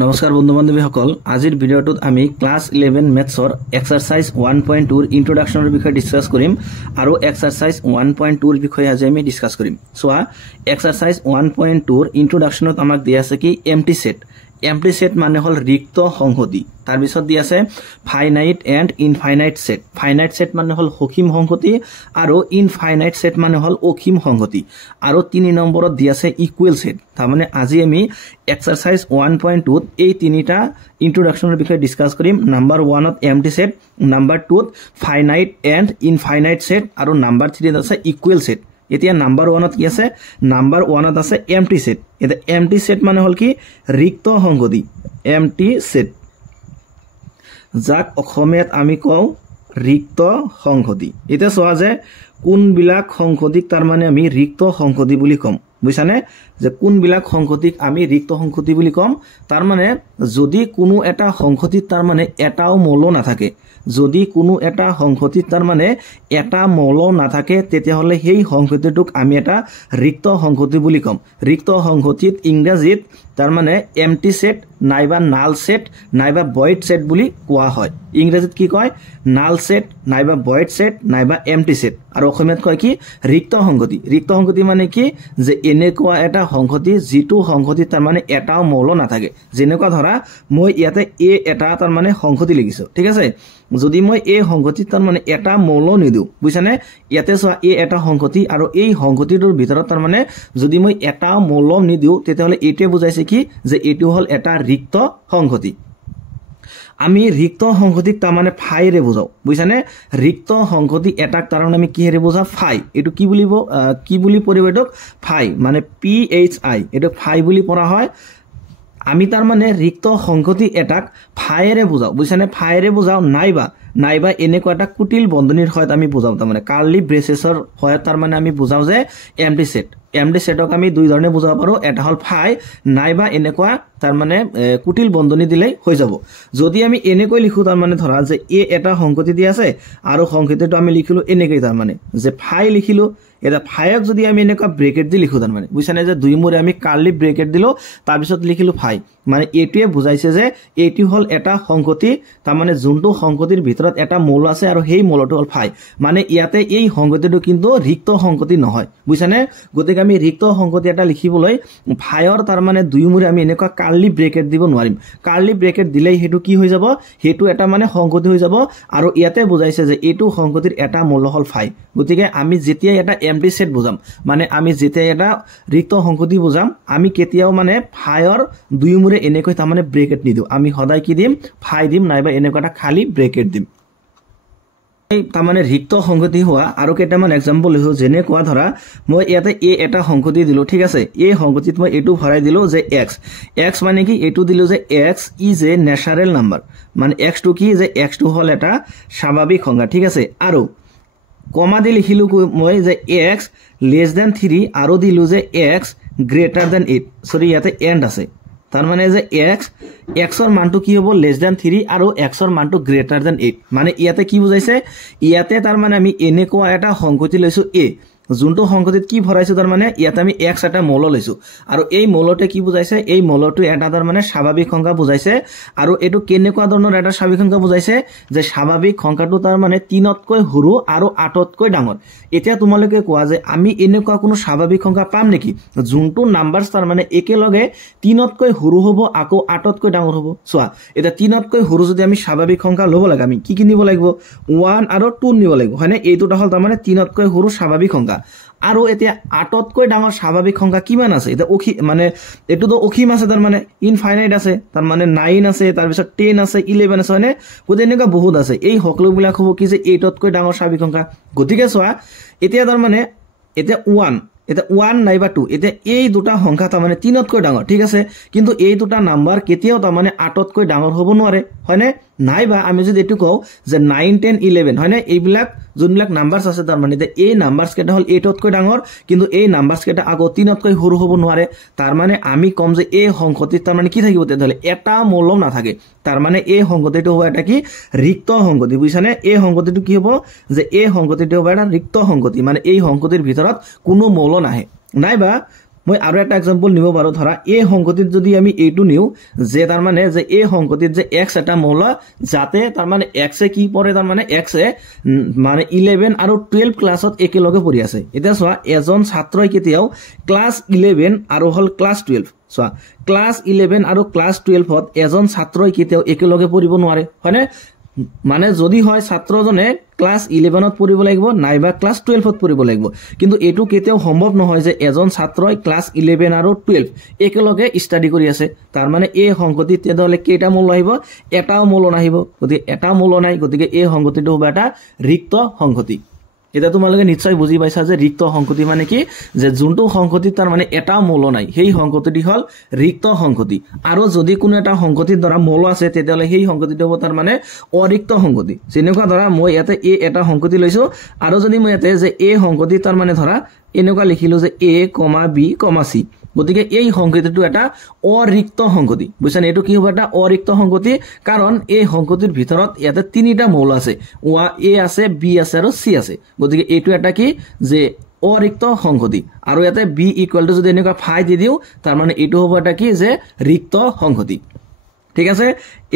নমস্কাৰ বন্ধু বান্ধৱীসকল আজিৰ ভিডিঅ'টোত আমি ক্লাছ 11 মেথছৰ এক্সাৰসাইজ 1.2 ৰ ইন্ট্ৰোডাকচনৰ বিষয়ে ডিসকাস কৰিম আৰু এক্সাৰসাইজ 1.2 ৰ বিষয়ে আজি আমি ডিসকাস কৰিম সোৱা এক্সাৰসাইজ 1.2 ৰ ইন্ট্ৰোডাকচনত আমাক দিয়া আছে কি এম্পটি সেট মানে হল ৰিক্ত সংহতি তাৰ পিছত দিয়া আছে finite and infinite set finite set মানে হল সসীম সংহতি আৰু ইনফাইনাইট সেট মানে হল অসীম সংহতি আৰু 3 নম্বৰত দিয়া আছে ইকুৱেল সেট তাৰ মানে আজি আমি এক্সাৰসাইজ 1.2 ত এই তিনিটা ইন্ট্ৰোডাকচনৰ বিষয়ে ডিসকাস কৰিম number 1 to empty set number 2 to finite and infinite set আৰু নাম্বাৰ 3 ত আছে ইকুৱেল সেট এতিয়া নাম্বাৰ 1 ত কি আছে নাম্বাৰ 1 ত আছে এম্পটি সেট এটা এম্পটি সেট মানে হল কি ৰিক্ত সংহতি এম্পটি সেট যাক অসমীয়াত আমি কও ৰিক্ত সংহতি এটা সোৱা যে কোনবিলাক সংহতিক তাৰ মানে আমি ৰিক্ত সংহতি বুলি কম বুঝানে যে কোনবিলাক সংহতিক আমি ৰিক্ত সংহতি বুলি কম তাৰ মানে যদি কোনো এটা সংহতিত তাৰ মানে এটাও মৌল নাথাকে যদি কোনো এটা সংহতিত তাৰ মানে এটা মৌল নাথাকে তেতিয়া হলে সেই সংহতিটোক আমি এটা ৰিক্ত সংহতি বুলি কম ৰিক্ত সংহতিত ইংৰাজীত তাৰ মানে এম্পটি সেট নাইবা নাল সেট নাইবা ভয়েড সেট বুলি কোৱা হয় ইংৰাজীত কি কয় নাল সেট নাইবা ভয়েড সেট নাইবা এম্পটি সেট আৰু অসমীয়াত কয় কি ৰিক্ত সংহতি মানে কি যে এনেকুৱা এটা সংহতি যিটো সংহতি তাৰ মানে এটাও মৌল নাথাকে যেনেকুৱা ধৰা মই ইয়াতে এ এটা তাৰ মানে সংহতি লিখিছো ঠিক আছে যদি মই এই সংহতিত তাৰ মানে এটা মৌল নিদু বুঝানে ইয়াতে সোৱা এ এটা সংহতি আৰু এই সংহতিটোৰ ভিতৰত তাৰ মানে যদি মই এটা মৌল নিদিও তেতিয়াহলে এইটোৱে বুজাইছে কি যে এইটো হল এটা ৰিক্ত সংহতি আমি ৰিক্ত সংহতিক তাৰ মানে ফাইৰে বুজাও বুঝানে ৰিক্ত সংহতি এটাক তাৰ মানে আমি কিহেৰে বুজা ফাই এটো কি বুলি পৰিবেদক ফাই মানে PHI এটো ফাই বুলি পঢ়া হয় আমি তাৰ মানে ৰিক্ত সংহতি এটাক ফাইৰে বুজাও বুঝানে ফাইৰে বুজাও নাইবা এনেকুৱা এটা কুটিল বন্ধনীৰ সহায়ত আমি বুজাও তাৰ মানে কাৰ্লি ব্ৰেসেছৰ সহায়ত তাৰ মানে আমি বুজাও যে এম্পটি সেটক আমি দুই ধৰণে বুজাব পাৰো এটা হল ফাই নাইবা এনেকুৱা তাৰ মানে কুটিল বন্ধনী দিলেই হৈ যাব যদি আমি এনেকৈ লিখো তাৰ মানে ধৰা যে এ এটা সংহতি দি আছে আৰু সংহতিটো আমি লিখিলো এনেকৈ তাৰ মানে যে ফাই লিখিলো এটা ফাইক যদি আমি এনেকুৱা ব্ৰেকেট দি লিখো তাৰ মানে বুঝানে যে দুই মুৰে আমি কাৰ্লি ব্ৰেকেট দিলো তাৰ পিছত লিখিলো ফাই মানে এইটোৱে বুজাইছে যে এইটো হল এটা সংহতি তাৰ মানে যোনটো সংহতিৰ ভিতৰত এটা মৌল আছে আৰু সেই মৌলটো হল ফাই মানে ইয়াতে এই সংহতিটো কিন্তু ৰিক্ত সংহতি নহয় বুঝানে গতিকে আমি ৰিক্ত সংহতি এটা লিখিবলৈ ফাইৰ তাৰ মানে দুই মুৰে আমি এনেকুৱা কাৰ্লি ব্ৰেকেট দিব নোৱাৰিম কাৰ্লি ব্ৰেকেট দিলেই হেতু কি হৈ যাব হেতু এটা মানে সংহতি হৈ যাব আৰু ইয়াতে বুজাইছে যে এইটো সংহতিৰ এটা মৌল হল ফাই গতিকে আমি যেতিয়া এটা এম্পটি সেট বুজাম মানে আমি যেতিয়া এটা ৰিক্ত সংহতি বুজাম আমি কেতিয়াও মানে ফাইৰ দুই মুৰে এনেকৈ তাৰ মানে ব্ৰেকেট নিদিও আমি সদায় কি দিম ফাই দিম নাইবা এনেকুৱা এটা খালি ব্ৰেকেট দিম তাৰ মানে ৰিক্ত সংহতি হোৱা আৰু কেইটামান এক্সাম্পল লিখো যেনেকুৱা ধৰা মই ইয়াতে এ এটা সংহতি দিলো ঠিক আছে এই সংহতিত মই এটো ভৰাই দিলো যে x মানে কি এটো দিলো যে x ইজ এ ন্যাচাৰেল নাম্বাৰ মানে x টো কি যে x টো হল এটা স্বাভাৱিক সংখ্যা ঠিক আছে আৰু কমা দি লিখিলো মই যে x লেস দেন 3 আৰু দিলো যে x গ্ৰেটাৰ দেন 8 সৰি ইয়াতে এন্ড আছে তাৰ মানে যে x ৰ মানটো কি হ'ব লেস দেন 3 আৰু x ৰ মানটো গ্ৰেটাৰ দেন 8 মানে ইয়াতে কি বুজাইছে ইয়াতে তাৰ মানে আমি এনেকুৱা এটা সংহতি লৈছো a যোনটো সংহতিত কি ভৰাইছো তাৰ মানে ইয়াতে আমি x এটা মৌল লৈছো আৰু এই মৌলতে কি বুজাইছে এই মৌলটো এটা তাৰ মানে স্বাভাৱিক সংখ্যা বুজাইছে আৰু এটো কেনেকুৱা ধৰণৰ এটা স্বাভাৱিক সংখ্যা বুজাইছে যে স্বাভাৱিক সংখ্যাটো তাৰ মানে 3 তকৈ সৰু আৰু 8 তকৈ ডাঙৰ এতিয়া তোমালোকে কোৱা যে আমি এনেকুৱা কোনো স্বাভাৱিক সংখ্যা পাম নেকি যোনটো নাম্বাৰছ তাৰ মানে একেলগে 3 তকৈ সৰু হ'ব আকৌ 8 তকৈ ডাঙৰ হ'ব সোৱা এটা 3 তকৈ সৰু যদি আমি স্বাভাৱিক সংখ্যা লব লাগে আমি কি নিব লাগিব 1 আৰু 2 নিব লাগিব হয়নে এইটোটা হল তাৰ মানে 3 তকৈ সৰু স্বাভাৱিক সংখ্যা আৰু এতিয়া 8 তকৈ ডাঙৰ স্বাভাৱিক সংখ্যা কিমান আছে এটা মানে এটো তো অসীম আছে তাৰ মানে ইনফাইনাইট আছে তাৰ মানে 9 আছে তাৰ পিছত 10 আছে 11 আছে মানে গতে এনেকা বহুত আছে এই সকলোবিলাক হ'ব কি যে 8 তকৈ ডাঙৰ স্বাভাৱিক সংখ্যা গতিকে সোৱা এতিয়া তাৰ মানে এতিয়া 1 নাইবা 2 এতিয়া এই দুটা সংখ্যা তাৰ মানে 3 তকৈ ডাঙৰ ঠিক আছে কিন্তু এই দুটা নাম্বাৰ কেতিয়াও তাৰ মানে 8 তকৈ ডাঙৰ হ'ব নোৱাৰে হয়নে নাইবা আমি যদি এটো কও যে 9 10 11 হয়নে এইবিলাক যোনবিলাক নাম্বাৰছ আছে তাৰ মানে এই নাম্বাৰছ কেটা হল 8 তকৈ ডাঙৰ কিন্তু এই নাম্বাৰছ কেটা আগো 3 তকৈ সৰু হ'ব নোৱাৰে তাৰ মানে আমি কম যে এই সংহতিত তাৰ মানে কি থাকিব তেতিয়াহলে এটা মৌল নাথাকে তাৰ মানে এই সংহতিটো হ'ব এটা কি ৰিক্ত সংহতি বুঝানে এই সংহতিটো কি হ'ব যে এই সংহতিটো হ'ব এটা ৰিক্ত সংহতি মানে এই সংহতিৰ ভিতৰত কোনো মৌল নাহে নাইবা মই আৰু এটা এক্সাম্পল নিব পাৰো ধৰা এই সংখ্যাটিত যদি আমি এইটো নিও যে তাৰ মানে যে এই সংখ্যাটিত যে x এটা মৌল যাতে তাৰ মানে x এ কি পৰে তাৰ মানে x এ মানে 11 আৰু 12 ক্লাছত একেলগে পঢ়ি আছে এটা চোৱা এজন ছাত্ৰই কেতিয়াও ক্লাস 11 আৰু হল ক্লাস 12 চোৱা ক্লাস 11 আৰু ক্লাস 12 ত এজন ছাত্ৰই কেতিয়াও একেলগে পঢ়িব নোৱাৰে হয়নে মানে যদি হয় ছাত্ৰজনে ক্লাস 11 ত পঢ়িব লাগিব নাইবা ক্লাস 12 ত পঢ়িব লাগিব কিন্তু এটো কেতিয়াও সম্ভৱ নহয় যে এজন ছাত্ৰই ক্লাস 11 আৰু 12 একেলগে ষ্টাডি কৰি আছে তাৰ মানে এই সংখ্যাটি তেদলে কেটা মূল আহিব এটাও মূল নাহিব গতি এটা মূল নাই গতিকে এই সংখ্যাটিটো হ'ব এটা ৰিক্ত সংখ্যাটি এটা তোমালোকে নিশ্চয় বুজি পাইছা যে ৰিক্ত সংখ্যাটি মানে কি যে যোনটো সংখ্যাটি তাৰ মানে এটা মূল নাই সেই সংখ্যাটি হল ৰিক্ত সংখ্যাটি আৰু যদি কোনো এটা সংখ্যাটিৰ দ্বাৰা মূল আছে তেতিয়ালে সেই সংখ্যাটিটো হ'ব তাৰ মানে অৰিক্ত সংখ্যাটি যেনেকুৱা ধৰা মই ইয়াতে এ এটা সংখ্যাটি লৈছো আৰু যদি মই ইয়াতে যে এ সংখ্যাটি তাৰ মানে ধৰা এনেকুৱা লিখিলো যে a, b, c গতিকে এই সংখ্যাটিটো এটা অৰিক্ত সংখ্যাটি বুঝছানে এটো কি হ'ব এটা অৰিক্ত সংখ্যাটি কাৰণ এই সংখ্যাটিৰ ভিতৰত ইয়াতে তিনিটা মৌল আছে a আছে b আছে আৰু c আছে গতিকে এটো এটা কি যে অৰিক্ত সংখ্যাটি আৰু ইয়াতে b ইকুৱেল টু যদি এনেকুৱা ফাই দি দিও তাৰ মানে এটো হ'ব এটা কি যে ৰিক্ত সংখ্যাটি ঠিক আছে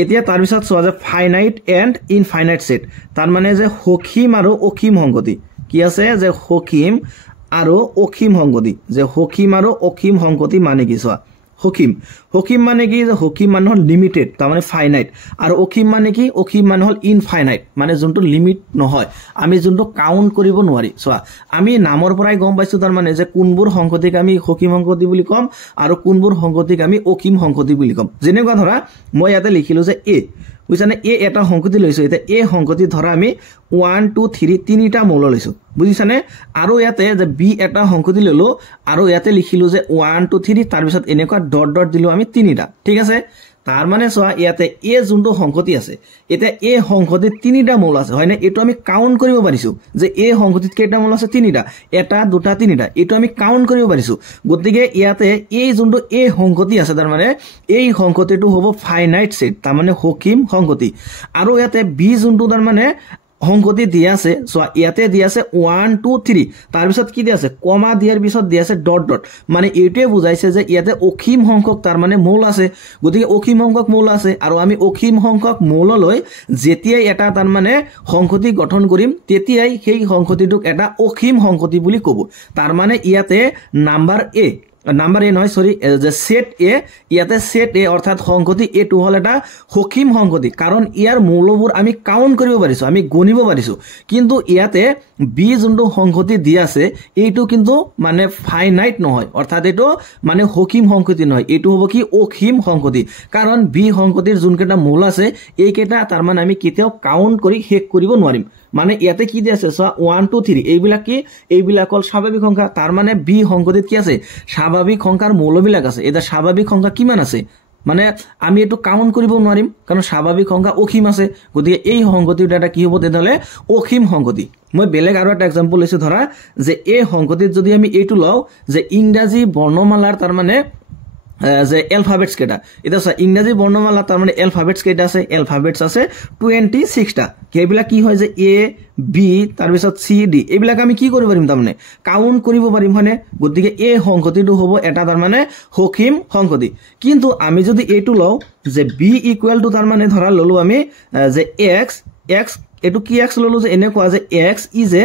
এতিয়া তাৰ পিছত চোৱা যে ফাইনাইট এন্ড ইনফাইনাইট সেট তাৰ মানে যে সসীম আৰু অসীম সংখ্যাটি কি আছে যে সসীম আৰু অসীম সংখ্যাটি যে সসীম আৰু অসীম সংখ্যাটি মানে কি চোৱা সসীম মানে কি যে সসীম মানে হল লিমিটেড তাৰ মানে ফাইনাইট আৰু অসীম মানে কি অসীম মানে হল ইনফাইনাইট মানে যোনটো লিমিট নহয় আমি যোনটো কাউন্ট কৰিব নোৱাৰি চোৱা আমি নামৰ পৰাই গম পাইছো তাৰ মানে যে কোনবোৰ সংখ্যাটিক আমি সসীম সংখ্যাটি বুলি কম আৰু কোনবোৰ সংখ্যাটিক আমি অসীম সংখ্যাটি বুলি কম যেনেকুৱা ধৰা মই ইয়াতে লিখিলো যে a বুঝছানে এ এটা সংখ্যাটি লৈছো এটা এ সংখ্যাটি ধৰা আমি 1 2 3 তিনিটা মৌল লৈছো বুজিছানে আৰু ইয়াতে যে বি এটা সংখ্যাটি ললো আৰু ইয়াতে লিখিলো যে 1 2 3 তাৰ পিছত এনেকুৱা ডট ডট দিলো আমি তিনিটা ঠিক আছে তাৰ মানে চোৱা ইয়াতে এ যোনটো সংখ্যাটি আছে এটা এ সংখ্যাটিত তিনিটা মৌল আছে হয়নে এটো আমি কাউন্ট কৰিব পাৰিছো যে এ সংখ্যাটিত কেইটা মৌল আছে তিনিটা এটা দুটা তিনিটা এটো আমি কাউন্ট কৰিব পাৰিছো গতিকে ইয়াতে এই যোনটো এ সংখ্যাটি আছে তাৰ মানে এই সংখ্যাটিটো হ'ব ফাইনাইট সেট তাৰ মানে সসীম সংখ্যাটি আৰু ইয়াতে বি যোনটো তাৰ মানে সংখ্যাটি দিয়া আছে সো ইয়াতে দিয়া আছে 1 2 3 তাৰ পিছত কি দিয়া আছে কমা দিয়াৰ পিছত দিয়া আছে ডট ডট মানে এইটোৱে বুজাইছে যে ইয়াতে অসীম সংখ্যক তাৰ মানে মৌল আছে গতিকে অসীম সংখ্যক মৌল আছে আৰু আমি অসীম সংখ্যক মৌললৈ যেতিয়াই এটা তাৰ মানে সংখ্যাটি গঠন কৰিম তেতিয়াই সেই সংখ্যাটিটোক এটা অসীম সংখ্যাটি বুলি ক'ব তাৰ মানে ইয়াতে নাম্বাৰ এ নাম্বাৰ এ নহয় সৰি যে সেট এ ইয়াতে সেট এ অৰ্থাৎ সংখ্যাটি এ টু হল এটা সসীম সংখ্যাটি কাৰণ ইয়াৰ মৌলবোৰ আমি কাউন্ট কৰিব পাৰিছো আমি গণিব পাৰিছো কিন্তু ইয়াতে বি যোনটো সংখ্যাটি দি আছে এইটো কিন্তু মানে ফাইনাইট নহয় অৰ্থাৎ এটো মানে সসীম সংখ্যাটি নহয় এটো হ'ব কি অসীম সংখ্যাটি কাৰণ বি সংখ্যাটিৰ যোনকেটা মৌল আছে এইকেটা তাৰ মানে আমি কেতিয়াও কাউন্ট কৰি শেষ কৰিব নোৱাৰিম মানে ইয়াতে কি দি আছে সো 1 2 3 এইবিলাক কি এইবিলাক হল স্বাভাৱিক সংখ্যা তাৰ মানে বি সংখ্যাটিত কি আছে স্বাভাৱিক সংখ্যাৰ মৌলবিলাক আছে এটা স্বাভাৱিক সংখ্যা কিমান আছে মানে আমি এটো কাউন্ট কৰিব নোৱাৰিম কাৰণ স্বাভাৱিক সংখ্যা অসীম আছে গতিকে এই সংখ্যাটিৰ এটা কি হ'ব তেদলে অসীম সংখ্যাটি মই বেলেগ আৰু এটা एग्जांपल লৈছো ধৰা যে এই সংখ্যাটিত যদি আমি এইটো লও যে ইংৰাজী বৰ্ণমালাৰ তাৰ মানে যে অ্যালফাবেটস কেটা এটা ইংৰাজী বৰ্ণমালা তাৰ মানে অ্যালফাবেটস কেটা আছে অ্যালফাবেটস আছে 26 টা কেবিলা কি হয় যে এ বি তাৰ পিছত সি ডি এইবিলাক আমি কি কৰিব পাৰিম তাৰ মানে কাউন্ট কৰিব পাৰিম হয়নে গতিকে এই সংখ্যাটিটো হ'ব এটা তাৰ মানে সসীম সংখ্যাটি কিন্তু আমি যদি এইটো লও যে বি ইকুৱেল টু তাৰ মানে ধৰা ললো আমি যে x এটো কি x ললো যে এনে কোৱা যে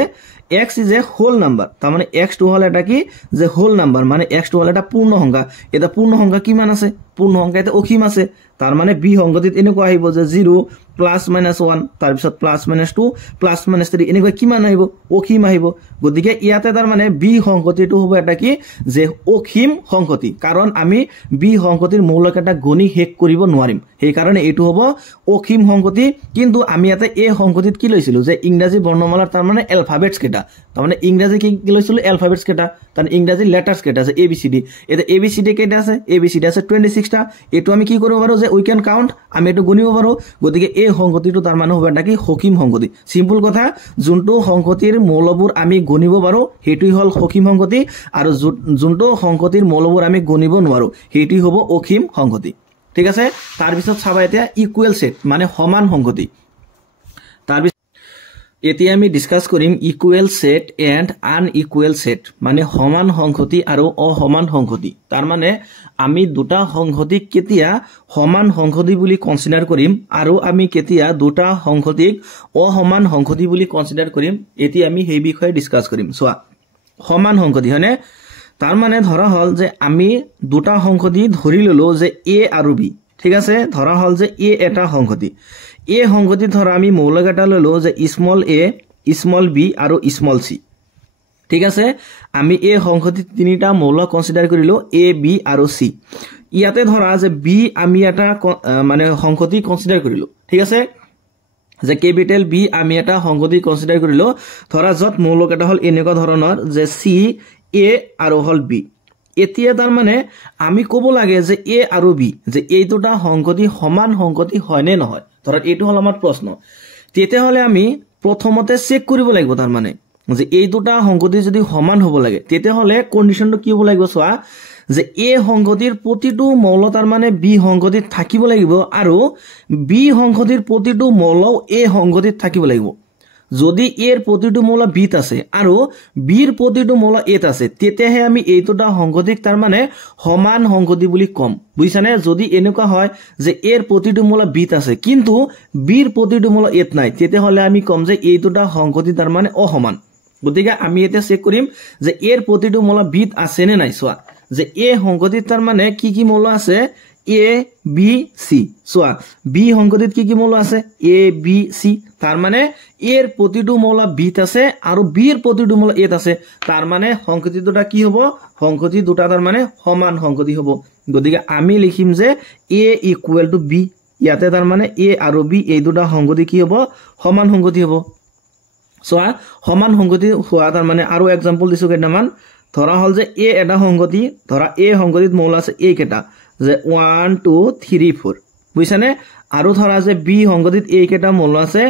x is a whole number তাৰ মানে x টু হল এটা কি যে হোল নাম্বাৰ মানে x টু হল এটা পূৰ্ণ সংখ্যা এটা পূৰ্ণ সংখ্যা কিমান আছে পূৰ্ণ সংখ্যা এটা অসীম আছে তাৰ মানে বি সংখ্যাটিত এনেকুৱা আহিব যে 0 প্লাস মাইনাস 1 তাৰ পিছত প্লাস মাইনাস 2 প্লাস মাইনাস 3 এনেকুৱা কিমান আহিব অসীম আহিব গতিকে ইয়াতে তাৰ মানে বি সংখ্যাটিটো হ'ব এটা কি যে অসীম সংখ্যাটি কাৰণ আমি বি সংখ্যাটিৰ মৌলক এটা গণি শেষ কৰিব নোৱাৰিম সেই কাৰণে এটো হ'ব অসীম সংখ্যাটি কিন্তু আমি ইয়াতে এই সংখ্যাটিত কি লৈছিলো যে ইংৰাজী বৰ্ণমালাৰ তাৰ মানে অ্যালফাবেটস কেটা তাৰ মানে ইংৰাজী কি লৈছিলো অ্যালফাবেটস কেটা তাৰ ইংৰাজী লেটাৰস কেটা আছে এবিসিডি এটা এবিসিডি কেটা আছে এবিসিডি আছে 26 টা এটো আমি কি কৰিব পাৰো যে উই ক্যান কাউন্ট আমি এটো গণিব পাৰো গতিকে এই সংখ্যাটিটো তাৰ মানে হ'ব নাকি সসীম সংখ্যাটি সিম্পল কথা যোনটো সংখ্যাটিৰ মৌলবোৰ আমি গণিব পাৰো হেতুই হল সসীম সংখ্যাটি আৰু যোনটো সংখ্যাটিৰ মৌলবোৰ আমি গণিব নোৱাৰো হেতুই হ'ব অসীম সংখ্যাটি ঠিক আছে তাৰ পিছত চাবা এতিয়া ইকুৱেল সেট মানে সমান সংখ্যাটি এতিয়া আমি ডিসকাস কৰিম ইকুৱেল সেট এন্ড আনইকুৱেল সেট মানে সমান সংহতি আৰু অসমান সংহতি তাৰ মানে আমি দুটা সংহতিক কেতিয়া সমান সংহতি বুলি কনসিডাৰ কৰিম আৰু আমি কেতিয়া দুটা সংহতিক অসমান সংহতি বুলি কনসিডাৰ কৰিম এতিয়া আমি সেই বিষয়ে ডিসকাস কৰিম সোৱা সমান সংহতি হয়নে তাৰ মানে ধৰা হল যে আমি দুটা সংহতি ধৰি ললো যে a আৰু b ঠিক আছে ধৰা হল যে a এটা সংহতি a সংহতি ধৰা আমি মৌলিক এটা ললো যে স্মল a স্মল b আৰু স্মল c ঠিক আছে আমি a সংহতি তিনিটা মৌলিক কনসিডাৰ কৰিলো a b আৰু c ইয়াতে ধৰা যে b আমি এটা মানে সংহতি কনসিডাৰ কৰিলো ঠিক আছে যে ক্যাপিটাল b আমি এটা সংহতি কনসিডাৰ কৰিলো ধৰা যত মৌলিক এটা হল এনেকুৱা ধৰণৰ যে c a আৰু হল b এতিয়া তাৰ মানে আমি ক'ব লাগে যে a আৰু b যে এই দুটা সংহতি সমান সংহতি হয় নে নহয় ধৰা এটো হল আমাৰ প্ৰশ্ন তেতিয়া হলে আমি প্ৰথমতে চেক কৰিব লাগিব তাৰ মানে যে এই দুটা সংহতি যদি সমান হ'ব লাগে তেতিয়া হলে কন্ডিশনটো কি হ'ব লাগিব সোৱা যে a সংহতিৰ প্ৰতিটো মৌল তাৰ মানে b সংহতিত থাকিব লাগিব আৰু b সংহতিৰ প্ৰতিটো মৌল a সংহতিত থাকিব লাগিব যদি এৰ প্ৰতিটো মৌল b ত আছে আৰু b ৰ প্ৰতিটো মৌল a ত আছে তেতিয়াহে আমি এই দুটা সংহতিক তাৰ মানে সমান সংহতি বুলি কম বুজিছানে যদি এনেকুৱা হয় যে এৰ প্ৰতিটো মৌল b ত আছে কিন্তু b ৰ প্ৰতিটো মৌল a ত নাই তেতিয়া হলে আমি কম যে এই দুটা সংহতি তাৰ মানে অসমান গতিকে আমি এটা চেক কৰিম যে এৰ প্ৰতিটো মৌল b ত আছে নে নাই সোৱা যে a সংহতিত তাৰ মানে কি মৌল আছে a b c সোৱা b সংহতিত কি মৌল আছে a b c তাৰ মানে এৰ প্ৰতিটো মৌল b ত আছে আৰু b ৰ প্ৰতিটো মৌল a ত আছে তাৰ মানে সংহতি দুটা কি হ'ব সংহতি দুটা তাৰ মানে সমান সংহতি হ'ব গতিকে আমি লিখিম যে a ইকুৱেল টু b ইয়াতে তাৰ মানে a আৰু b এই দুটা সংহতি কি হ'ব সমান সংহতি হ'ব সোৱা সমান সংহতি হোৱা তাৰ মানে আৰু এক্সাম্পল দিছো কেইটামান ধৰা হল যে a এটা সংহতি ধৰা a সংহতিত মৌল আছে a কেটা যে 1 2 3 4 বুজিছানে আৰু ধৰা যে b সংহতিত a কেটা মৌল আছে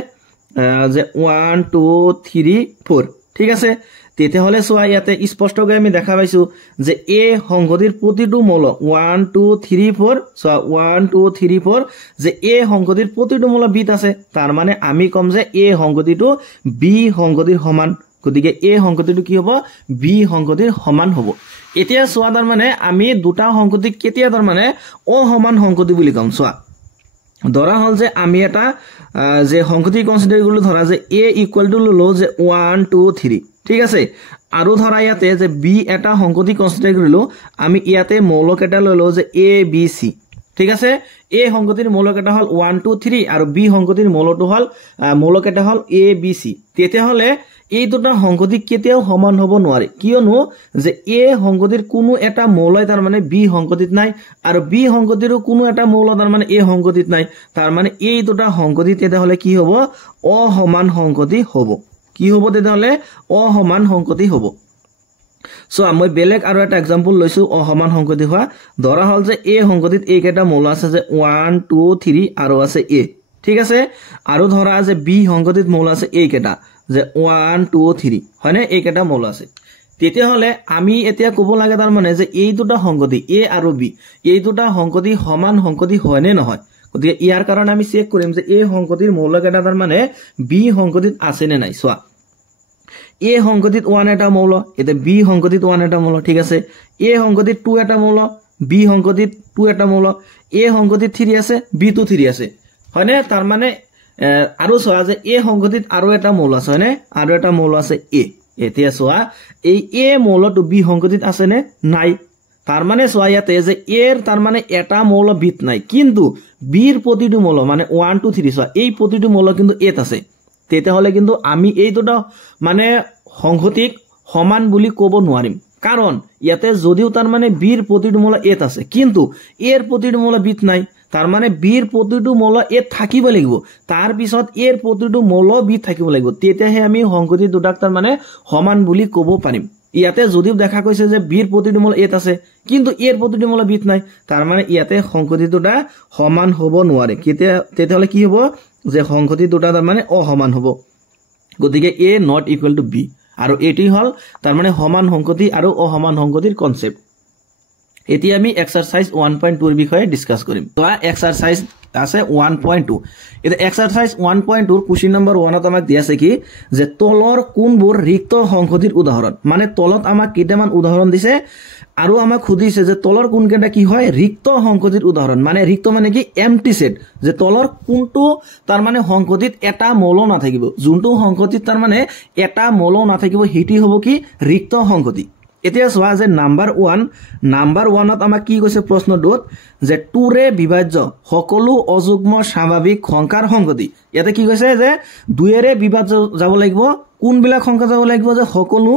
যে 1 2 3 4 ঠিক আছে তেতিয়া হলে সোৱা ইয়াতে স্পষ্টকৈ আমি দেখা পাইছো যে a সংহতিৰ প্ৰতিটো মৌল 1 2 3 4 সোৱা 1 2 3 4 যে a সংহতিৰ প্ৰতিটো মৌল b ত আছে তাৰ মানে আমি কম যে a সংহতিটো b সংহতিৰ সমান গতিকে a সংহতিটো কি হ'ব b সংহতিৰ সমান হ'ব এতিয়া সোৱা তাৰ মানে আমি দুটা সংহতি কেতিয়া তাৰ মানে অসমান সংহতি বুলি কম সোৱা ধৰা হল যে আমি এটা যে সংহতি কনসিডাৰ কৰিলো ধৰা যে a ইকুৱেল টু ললো যে 1 2 3 ঠিক আছে আৰু ধৰা ইয়াতে যে b এটা সংহতি কনসিডাৰ কৰিলো আমি ইয়াতে মৌলিক এটা ললো যে a b c ঠিক আছে a সংহতিৰ মৌলিক এটা হল 1 2 3 আৰু b সংহতিৰ মৌলটো হল মৌলিক এটা হল a b c তেতিয়া হলে এই দুটা সংহতি কেতিয়াও সমান হ'ব নোৱাৰে কিয়নো যে a সংহতিৰ কোনো এটা মৌল তাৰ মানে b সংহতিত নাই আৰু b সংহতিৰো কোনো এটা মৌল তাৰ মানে a সংহতিত নাই তাৰ মানে এই দুটা সংহতি তেতিয়া হলে কি হ'ব অসমান সংহতি হ'ব কি হ'ব তেতিয়া হলে অসমান সংহতি হ'ব সো মই বেলেগ আৰু এটা এক্সাম্পল লৈছো অসমান সংহতি হোৱা ধৰা হল যে a সংহতিত এই কেটা মৌল আছে যে 1 2 3 আৰু আছে a ঠিক আছে আৰু ধৰা যে b সংহতিত মৌল আছে এই কেটা যে 1 2 3 হয়নে এই কেটা মৌল আছে তেতিয়া হলে আমি এতিয়া ক'ব লাগে তাৰ মানে যে এই দুটা সংহতি a আৰু b এই দুটা সংহতি সমান সংহতি হয় নে নহয় গতিকে ইয়াৰ কাৰণে আমি চেক কৰিম যে a সংহতিৰ মৌল কেটা তাৰ মানে b সংহতিত আছে নে নাই সোৱা a সংহতিত 1 এটা মৌল এতে b সংহতিত 1 এটা মৌল ঠিক আছে a সংহতিত 2 এটা মৌল b সংহতিত 2 এটা মৌল a সংহতিত 3 আছে b তো 3 আছে হয়নে তাৰ মানে আৰু সোৱা যে a সংহতিত আৰু এটা মৌল আছে হয়নে আৰু এটা মৌল আছে a এতিয়া সোৱা এই a মৌলটো b সংহতিত আছে নে নাই তাৰ মানে সোৱা ইয়াতে যে a ৰ তাৰ মানে এটা মৌল b ত নাই কিন্তু b ৰ প্ৰতিটো মৌল মানে 1 2 3 সোৱা এই প্ৰতিটো মৌল কিন্তু a ত আছে তেতিয়া হলে কিন্তু আমি এই দুটা মানে সংহতিক সমান বুলি ক'ব নোৱাৰিম কাৰণ ইয়াতে যদিও তাৰ মানে b ৰ প্ৰতিটো মৌল a ত আছে কিন্তু a ৰ প্ৰতিটো মৌল b ত নাই তাৰ মানে b ৰ প্ৰতিটো মৌল a থাকিব লাগিব তাৰ পিছত a ৰ প্ৰতিটো মৌল b থাকিব লাগিব তেতিয়াহে আমি সংহতি দুটাক তাৰ মানে সমান বুলি ক'ব পাৰিম ইয়াতে যদিও দেখা কৈছে যে b ৰ প্ৰতিটো মৌল a আছে কিন্তু a ৰ প্ৰতিটো মৌল b ত নাই তাৰ মানে ইয়াতে সংহতি দুটা সমান হ'ব নোৱাৰে তেতিয়া হলে কি হ'ব যে সংহতি দুটা তাৰ মানে অসমান হ'ব গতিকে a not equal to b আৰু এটি হল তাৰ মানে সমান সংহতি আৰু অসমান সংহতিৰ কনসেপ্ট এতিয়া আমি এক্সারসাইজ 1.2 এর বিষয়ে ডিসকাস করিম তো এক্সারসাইজ আছে 1.2 এটা এক্সারসাইজ 1.2 কোশ্চেন নম্বৰ 1 ত আমাক দিয়া আছে কি যে তলৰ কোনবোৰ ৰিক্ত সংহতিৰ উদাহৰণ মানে তলত আমাক কেইটামান উদাহৰণ দিছে আৰু আমাক খুদিছে যে তলৰ কোনকেইটা কি হয় ৰিক্ত সংহতিৰ উদাহৰণ মানে ৰিক্ত মানে কি এম্পটি সেট যে তলৰ কোনটো তাৰ মানে সংহতিত এটা মৌল নাথাকিব যোনটো সংহতিত তাৰ মানে এটা মৌল নাথাকিব হেটি হ'ব কি ৰিক্ত সংহতি এতিয়া সোৱা যে নাম্বাৰ 1 ত আমাক কি কৈছে প্ৰশ্নটোত যে 2 ৰে বিভাজ্য সকলো অযুগ্ম স্বাভাৱিক সংখ্যাৰ সংহতি ইয়াতে কি কৈছে যে 2 ৰে বিভাজ্য যাব লাগিব কোনবিলাক সংখ্যা যাব লাগিব যে সকলো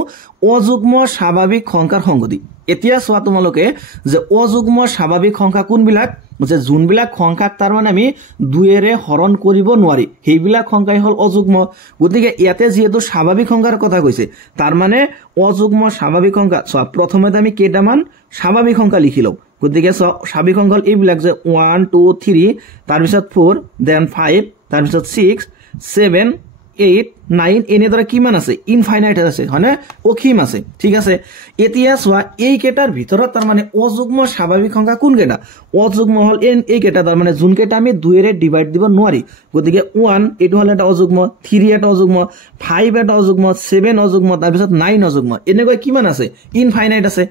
অযুগ্ম স্বাভাৱিক সংখ্যাৰ সংহতি এতিয়া সোৱা তোমালোকে যে অযুগ্ম স্বাভাৱিক সংখ্যা কোনবিলাক যে যোনবিলাক সংখ্যাক তাৰ মানে আমি 2 ৰে হৰণ কৰিব নোৱাৰি সেইবিলাক সংখ্যাই হল অযুগ্ম গতিকে ইয়াতে যেহেতু স্বাভাৱিক সংখ্যাৰ কথা কৈছে তাৰ মানে অযুগ্ম স্বাভাৱিক সংখ্যা সোৱা প্ৰথমতে আমি কেইটামান স্বাভাৱিক সংখ্যা লিখি লওঁ গতিকে স্বাভাৱিক সংখ্যা এইবিলাক যে 1 2 3 তাৰ পিছত 4 দেন 5 তাৰ পিছত 6 7 8 9 এনেদৰে কিমান আছে ইনফাইনাইট আছে হয়নে অসীম আছে ঠিক আছে এতিয়া সোৱা এই কেটাৰ ভিতৰত তাৰ মানে অযুগ্ম স্বাভাৱিক সংখ্যা কোন কেটা অযুগ্ম হল এই কেটা তাৰ মানে যোন কেটা আমি 2 ৰে ডিভাইড দিব নোৱাৰি গতিকে 1 এটো হল এটা অযুগ্ম 3 এটা অযুগ্ম 5 এটা অযুগ্ম 7 অযুগ্ম তাৰ পিছত 9 অযুগ্ম এনেকৈ কিমান আছে ইনফাইনাইট আছে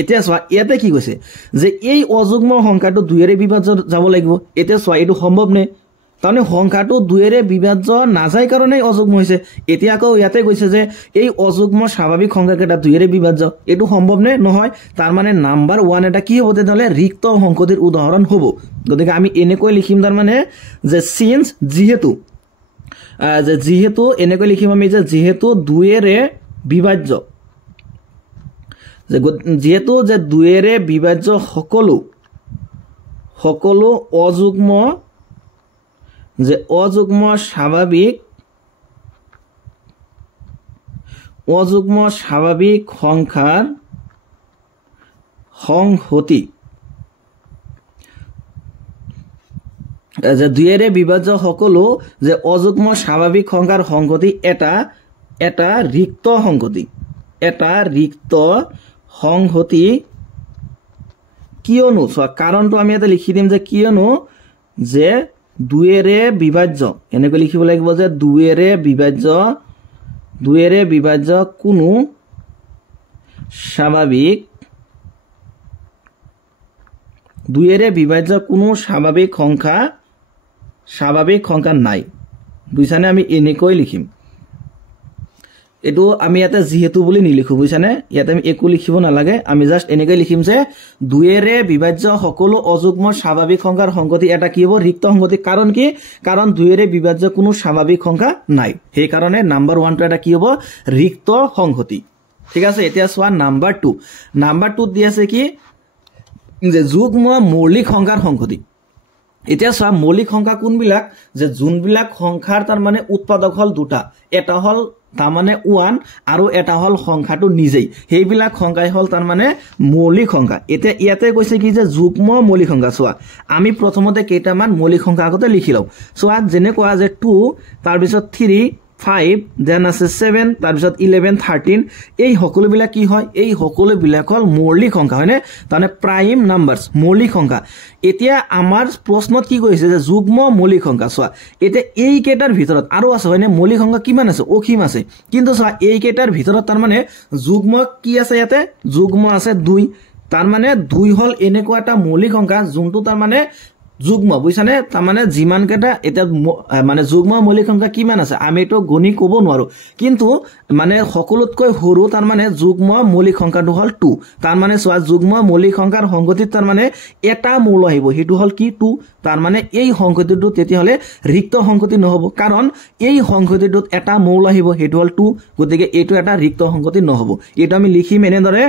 এতিয়া সোৱা ইয়াতে কি কৈছে যে এই অযুগ্ম সংখ্যাটো 2 ৰে বিভাজ্য যাব লাগিব এতিয়া সোৱা এটো সম্ভৱ নে তানে সংখ্যাটো 2 ৰে বিভাজ্য না যায় কাৰণে অযুগ্ম হৈছে এতিয়া আকৌ ইয়াতে কৈছে যে এই অযুগ্ম স্বাভাৱিক সংখ্যাকেটা 2 ৰে বিভাজ্য এটো সম্ভৱ নে নহয় তাৰ মানে নাম্বাৰ 1 এটা কি হ'ব তেনলে ৰিক্ত সংহতিৰ উদাহৰণ হ'ব গতিকে আমি এনেকৈ লিখিম তাৰ মানে যে সিন্স যেহেতু এনেকৈ লিখিম আমি যে যেহেতু 2 ৰে বিভাজ্য যেহেতু যে 2 ৰে বিভাজ্য সকলো অযুগ্ম স্বাভাৱিক সংখ্যাৰ সংহতি যে 2 ৰে বিভাজ্য সকলো যে অযুগ্ম স্বাভাৱিক সংখ্যাৰ সংহতি এটা ৰিক্ত সংহতি কিয়নো কাৰণটো আমি এটা লিখি দিম যে কিয়নো যে 2 ৰে বিভাজ্য এনেকৈ লিখিব লাগিব যে 2 ৰে বিভাজ্য কোনো স্বাভাৱিক 2 ৰে বিভাজ্য কোনো স্বাভাৱিক সংখ্যা নাই বুজিছানে আমি এনেকৈ লিখিম এটো আমি ইয়াতে যেহেতু বুলি নিলিখো বুজিছানে ইয়াতে আমি একো লিখিব নালাগে আমি জাস্ট এনেকৈ লিখিম যে 2 ৰে বিভাজ্য সকলো অযুগ্ম স্বাভাৱিক সংখ্যাৰ সংহতি এটা কি হ'ব ৰিক্ত সংহতি কাৰণ কি কাৰণ 2 ৰে বিভাজ্য কোনো স্বাভাৱিক সংখ্যা নাই সেই কাৰণে নাম্বাৰ 1 টো এটা কি হ'ব ৰিক্ত সংহতি ঠিক আছে এতিয়া সোৱা নাম্বাৰ 2 দি আছে কি যে যুগ্ম মৌলিক সংখ্যাৰ সংহতি এতিয়া সোৱা মৌলিক সংখ্যা কোনবিলাক যে যোনবিলাক সংখ্যাৰ তাৰ মানে উৎপাদক হল দুটা এটা হল তাৰ মানে 1 আৰু এটা হল সংখ্যাটো নিজেই সেইবিলাক সংখ্যাই হল তাৰ মানে মৌলিক সংখ্যা এতিয়া ইয়াতে কৈছে কি যে যুগ্ম মৌলিক সংখ্যা সোৱা আমি প্ৰথমতে কেইটামান মৌলিক সংখ্যা আগতে লিখি লওঁ সোৱা যেনে কোৱা যে 2 তাৰ পিছত 3 5 দেন আছে 7 তাৰ পিছত 11 13 এই সকলোবিলাক কি হয় এই সকলোবিলাক হল মৌলিক সংখ্যা হয়নে মানে প্ৰাইম নাম্বাৰস মৌলিক সংখ্যা এতিয়া আমাৰ প্ৰশ্নত কি কৈছে যে যুগ্ম মৌলিক সংখ্যা সোৱা এতিয়া এই কেটাৰ ভিতৰত আৰু আছে হয়নে মৌলিক সংখ্যা কিমান আছে অসীম আছে কিন্তু সোৱা এই কেটাৰ ভিতৰত তাৰ মানে যুগ্ম কি আছে ইয়াতে যুগ্ম আছে 2 তাৰ মানে 2 হল এনেকুৱা এটা মৌলিক সংখ্যা যোনটো তাৰ মানে যুগ্ম বুজিছানে তাৰ মানে যিমান কেটা এটা মানে যুগ্ম মৌলিক সংখ্যা কিমান আছে আমি তো গণি ক'ব নোৱাৰো কিন্তু মানে সকলোতকৈ সৰু তাৰ মানে যুগ্ম মৌলিক সংখ্যাটো হল 2 তাৰ মানে সোৱা যুগ্ম মৌলিক সংখ্যাৰ সংগতিত তাৰ মানে এটা মৌল আহিব হেতু হল কি 2 তাৰ মানে এই সংগতিটো তেতিয়া হলে ৰিক্ত সংগতি নহব কাৰণ এই সংগতিটোত এটা মৌল আহিব হেতু হল 2 গতিকে এটো এটা ৰিক্ত সংগতি নহব এটো আমি লিখিম এনেদৰে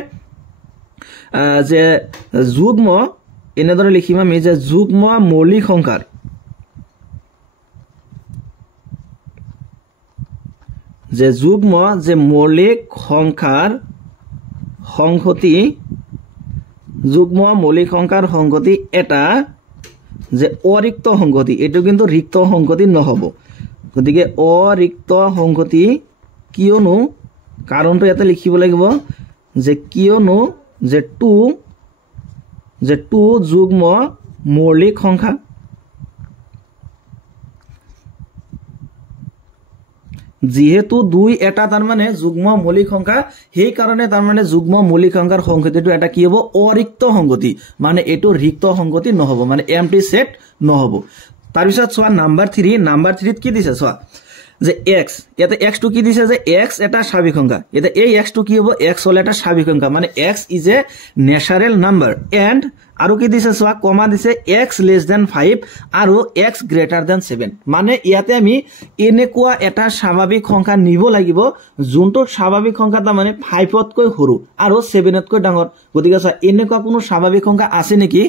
যে যুগ্ম এনেদৰে লিখিম আমি যে যুগ্ম মৌলিক সংখ্যাৰ যে যুগ্ম যে মৌলিক সংখ্যাৰ সংহতি যুগ্ম মৌলিক সংখ্যাৰ সংহতি এটা যে অৰিক্ত সংহতি এটো কিন্তু ৰিক্ত সংহতি নহব গতিকে অৰিক্ত সংহতি কিয়নো কাৰণটো ইয়াতে লিখিব লাগিব যে কিয়নো যে 2 যুগ্ম মৌলিক সংখ্যা যেহেতু 2 এটা তার মানে যুগ্ম মৌলিক সংখ্যা সেই কারণে তার মানে যুগ্ম মৌলিক সংখ্যার সংগতিটো এটা কি হ'ব অৰিক্ত সংগতি মানে এটো ৰিক্ত সংগতি নহব মানে এমটি সেট নহব তাৰ পিছত সোৱা নাম্বাৰ 3 ত কি দিছে সোৱা যে x ইয়াতে x টো কি দিছে যে x এটা স্বাভাৱিক সংখ্যা এটা এই x টো কি হ'ব x হল এটা স্বাভাৱিক সংখ্যা মানে x is a natural number and আৰু কি দিছে সোৱা কমা দিছে x লেস দেন 5 আৰু x গ্ৰেটাৰ দেন 7 মানে ইয়াতে আমি এনেকুৱা এটা স্বাভাৱিক সংখ্যা নিব লাগিব যোনটো স্বাভাৱিক সংখ্যা তা মানে 5 তকৈ সৰু আৰু 7 তকৈ ডাঙৰ গতিকে এনেকুৱা কোনো স্বাভাৱিক সংখ্যা আছে নেকি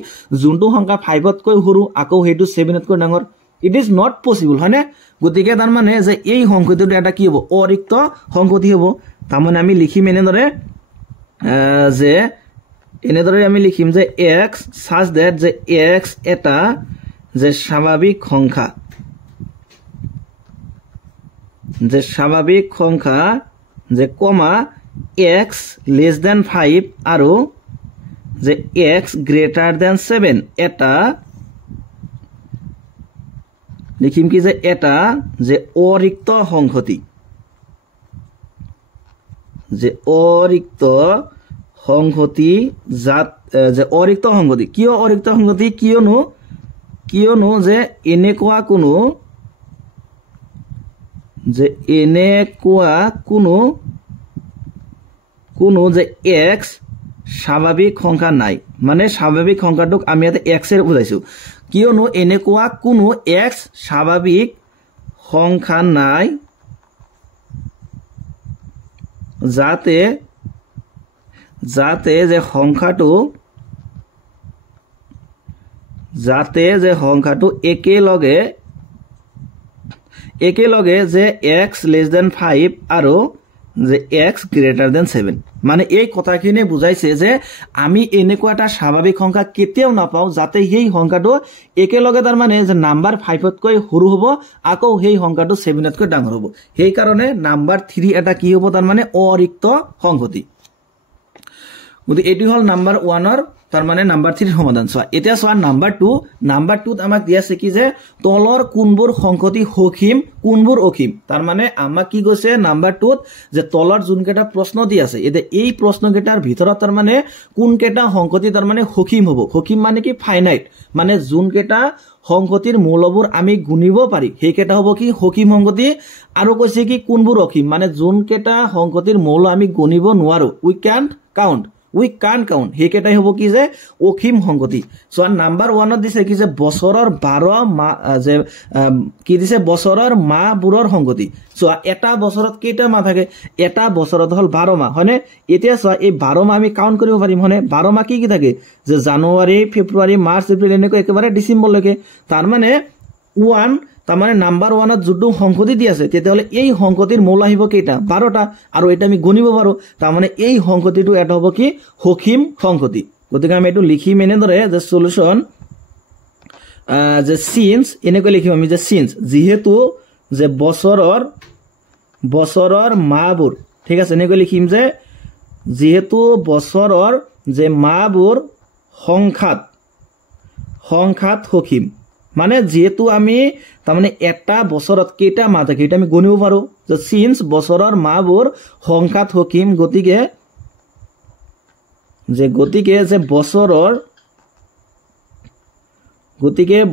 যোনটো সংখ্যা 5 তকৈ সৰু আকৌ হেতু 7 তকৈ ডাঙৰ It is not possible হয়নে গতিকে তাৰ মানে যে এই সংখ্যাটো এটা কি হ'ব অৰিক্ত সংখ্যাটি হ'ব তাৰ মানে আমি লিখিম এনেদৰে আমি লিখিম যে x such that যে x এটা যে স্বাভাৱিক সংখ্যা যে কমা x less than 5 আৰু যে x greater than 7 এটা লিখিম কি যে এটা যে অৰিক্ত সংখ্যাটি যে অৰিক্ত সংখ্যাটি জাত যে অৰিক্ত সংখ্যাটি কিয় অৰিক্ত সংখ্যাটি কিয়নো যে এনেকুৱা কোনো যে x স্বাভাৱিক সংখ্যা নাই মানে স্বাভাৱিক সংখ্যাটোক আমি ইয়াতে x এৰ বুজাইছো কিয়নো এনেকুৱা কোনো x স্বাভাৱিক সংখ্যা নাই যাতে যে সংখ্যাটো একেলগে যে x less than 5 আৰু যে x greater than 7 মানে এই কথাখিনি বুজাইছে যে আমি এনেকুৱা এটা স্বাভাৱিক সংখ্যা কেতিয়াও নাপাও যাতে সেই সংখ্যাটো একেলগে তাৰ মানে যে নাম্বাৰ 5 তকৈ সৰু হ'ব আকৌ সেই সংখ্যাটো 7 তকৈ ডাঙৰ হ'ব সেই কাৰণে নাম্বাৰ 3 এটা কি হ'ব তাৰ মানে অৰিক্ত সংখ্যাটি গতি এটি হল নাম্বাৰ 1 ৰ তাৰ মানে নাম্বাৰ 3 সমাধান সোৱা এতিয়া সোৱা নাম্বাৰ 2 ত আমাক দিয়া আছে কি যে তলৰ কোনবোৰ সংখ্যাটি সক্ষম কোনবোৰ অক্ষম তাৰ মানে আমাক কি কৈছে নাম্বাৰ 2 ত যে তলৰ যোনকেটা প্ৰশ্ন দি আছে এতে এই প্ৰশ্নকেটাৰ ভিতৰত তাৰ মানে কোনকেটা সংখ্যাটি তাৰ মানে সক্ষম হ'ব সক্ষম মানে কি ফাইনাইট মানে যোনকেটা সংখ্যাটিৰ মূলবোৰ আমি গুণিব পাৰি হেকেটা হ'ব কি সক্ষম সংখ্যাটি আৰু কৈছে কি কোনবোৰ অক্ষম মানে যোনকেটা সংখ্যাটিৰ মূল আমি গুণিব নোৱাৰো we can't count হেকেটাই হ'ব কি যে অক্ষম সংখ্যাটি সো নাম্বাৰ 1 ত দিছে কি যে বছৰৰ 12 যে কি দিছে বছৰৰ মাহবোৰৰ সংখ্যাটি সো এটা বছৰত কেইটা মাহ থাকে এটা বছৰত হল 12 মাহ হয়নে এতিয়া সো এই 12 মাহ আমি কাউন্ট কৰিব পাৰিম হয়নে 12 মাহ কি থাকে যে জানুৱাৰী ফেব্ৰুৱাৰী মাৰ্চ এপ্ৰিল এনেকৈ একেবাৰে ডিসেম্বৰ লৈকে তাৰ মানে 1 তাৰ মানে নাম্বাৰ 1 ত যুটো সংখ্যাটি দি আছে তেতিয়ালে এই সংখ্যাটিৰ মূল আহিব কেইটা 12টা আৰু এটা আমি গণিব পাৰো তাৰ মানে এই সংখ্যাটিটো এটা হ'ব কি সক্ষম সংখ্যাটি গতিকে আমি এটো লিখিম এনেদৰে যে সলিউশন যে সিন্স এনেকৈ লিখিম আমি যে সিন্স যেহেতু যে বছৰৰ মাহবোৰ ঠিক আছে এনেকৈ লিখিম যে যেহেতু বছৰৰ যে মাহবোৰ সংখ্যাত সক্ষম মানে যেহেতু আমি তাৰ মানে এটা বছৰত কেইটা মাহ থাকে এটা আমি গণিব পাৰো যে সিন্স বছৰৰ মাহবোৰ সংখ্যাত সক্ষম গতিকে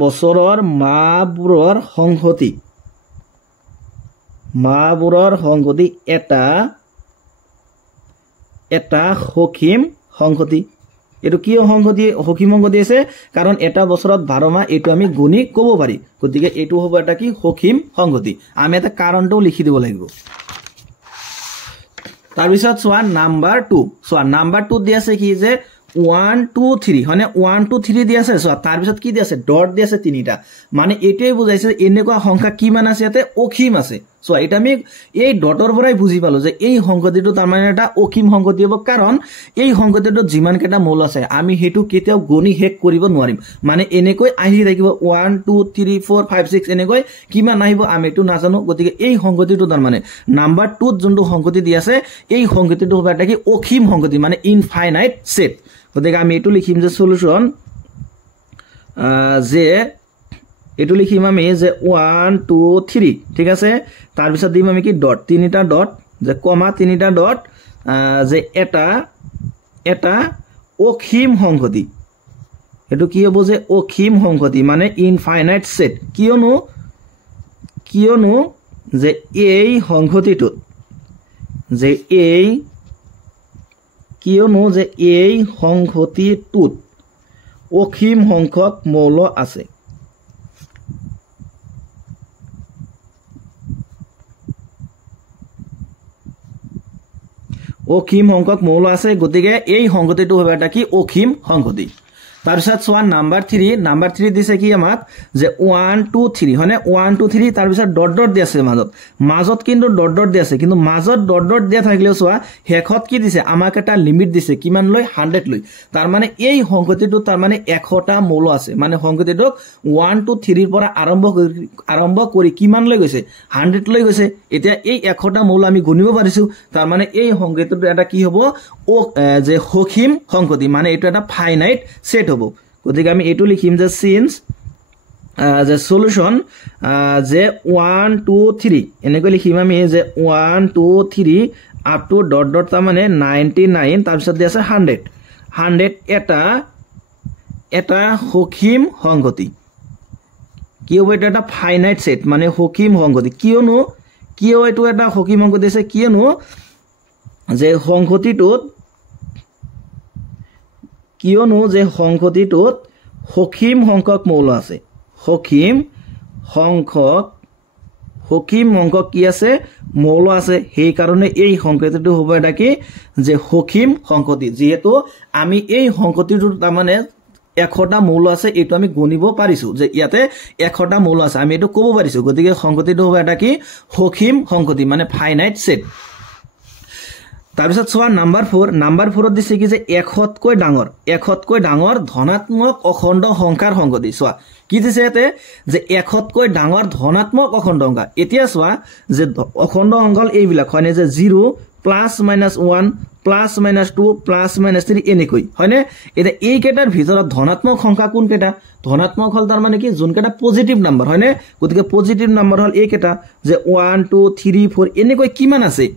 বছৰৰ মাহবোৰৰ সংখ্যাটি এটা সক্ষম সংখ্যাটি এটো কি সংখ্যাটি সক্ষম সংখ্যাটি আছে কাৰণ এটা বছৰত 12 মাহ এটো আমি গুণি ক'ব পাৰি গতিকে এটো হ'ব এটা কি সক্ষম সংখ্যাটি আমি এটা কাৰণটো লিখি দিব লাগিব তাৰ পিছত সোৱা নাম্বাৰ 2 দি আছে কি যে 1 2 3 হনে 1 2 3 দি আছে সোৱা তাৰ পিছত কি দি আছে ডট দি আছে তিনিটা মানে এটোই বুজাইছে এনেকুৱা সংখ্যা কিমান আছে ইয়াতে অক্ষম আছে সোৱা এটা আমি এই ডটৰ পৰাই বুজি পালো যে এই সংখ্যাটিটো তাৰ মানে এটা অক্ষম সংখ্যাটি হ'ব কাৰণ এই সংখ্যাটিটো যিমান কেটা মূল আছে আমি হেতু কেতিয়াও গণি শেষ কৰিব নোৱাৰিম মানে এনেকৈ আহি থাকিব 1 2 3 4 5 6 এনেকৈ কিমান আহিব আমি এটো নাজানো গতিকে এই সংখ্যাটিটো তাৰ মানে নাম্বাৰ 2 ত যোনটো সংখ্যাটি দি আছে এই সংখ্যাটিটো হ'ব এটা কি অক্ষম সংখ্যাটি মানে ইনফাইনাইট সেট গতিকে আমি এটো লিখিম যে সলিউশন যে এটু লিখিম আমি যে 1 2 3 ঠিক আছে তার পিছত দিম আমি কি ডট তিনিটা ডট যে কমা তিনিটা ডট যে এটা অসীম সংহতি এটু কি হ'ব যে অসীম সংহতি মানে ইনফাইনাইট সেট কিয়নো যে এই সংহতিটোত যে এই কিয়নো যে এই সংহতিটোত অসীম সংখ্যক মৌল আছে অসীম সংখ্যক মৌল আছে গতিকে এই সংহতিটো হবে এটা কি অসীম সংহতি তাৰপিছত সোৱা নাম্বাৰ 3 দিছে কি আমাক যে 1 2 3 হনে 1 2 3 তাৰপিছত ডট ডট দি আছে মাজত কিন্তু ডট ডট দি আছে কিন্তু মাজত ডট ডট দিয়া থাকিলেও সোৱা হেখত কি দিছে আমাক এটা লিমিট দিছে কিমান লৈ 100 লৈ তাৰ মানে এই সংহতিটো তাৰ মানে 100টা মৌল আছে মানে সংহতিটো 1 2 3 ৰ পৰা আৰম্ভ কৰি কিমান লৈ গৈছে 100 লৈ গৈছে এতিয়া এই 100টা মৌল আমি গণিব পাৰিছো তাৰ মানে এই সংহতিটো এটা কি হ'ব যে অসীম সংহতি মানে এটো এটা ফাইনাইট সেট হ'ব গতিকে আমি এটু লিখিম যে সিন্স যে সলিউশন যে 1 2 3 এনেকৈ লিখিম আমি যে 1 2 3 আপ টু ডট ডট তা মানে 99 তাৰ পিছত দি আছে 100 এটা অসীম সংহতি কি হ'ব এটা ফাইনাইট সেট মানে অসীম সংহতি কিয় এটো এটা অসীম সংহতি আছে কিয়নো যে সংহতিটোত অসীম সংখ্যক মৌল আছে অসীম সংখ্যক কি আছে মৌল আছে সেই কাৰণে এই সংহতিটো হ'ব এটা কি যে অসীম সংহতি যেহেতু আমি এই সংহতিটো তাৰমানে 100টা মৌল আছে এটো আমি গণিব পাৰিছো যে ইয়াতে 100টা মৌল আছে আমি এটো ক'ব পাৰিছো গতিকে সংহতিটো হ'ব এটা কি অসীম সংহতি মানে ফাইনাইট সেট তাৰপিছত সোৱা নাম্বাৰ 4 দিছে কি যে 100তকৈ ডাঙৰ ধনাত্মক অখণ্ড সংখ্যাৰ সংগতি সোৱা কি দিছে এতে যে 100তকৈ ডাঙৰ ধনাত্মক অখণ্ড সংখ্যা এতিয়া সোৱা যে অখণ্ড সংখ্যা এইবিলাক হয়নে যে 0 plus minus 1 plus minus 2 plus minus 3 এনেকৈ হয়নে এটা এই কেটাৰ ভিতৰত ধনাত্মক সংখ্যা কোন কেটা ধনাত্মক হল তাৰ মানে কি যোন কেটা পজিটিভ নাম্বাৰ হয়নে গতিকে পজিটিভ নাম্বাৰ হল এই কেটা যে 1 2 3 4 এনেকৈ কিমান আছে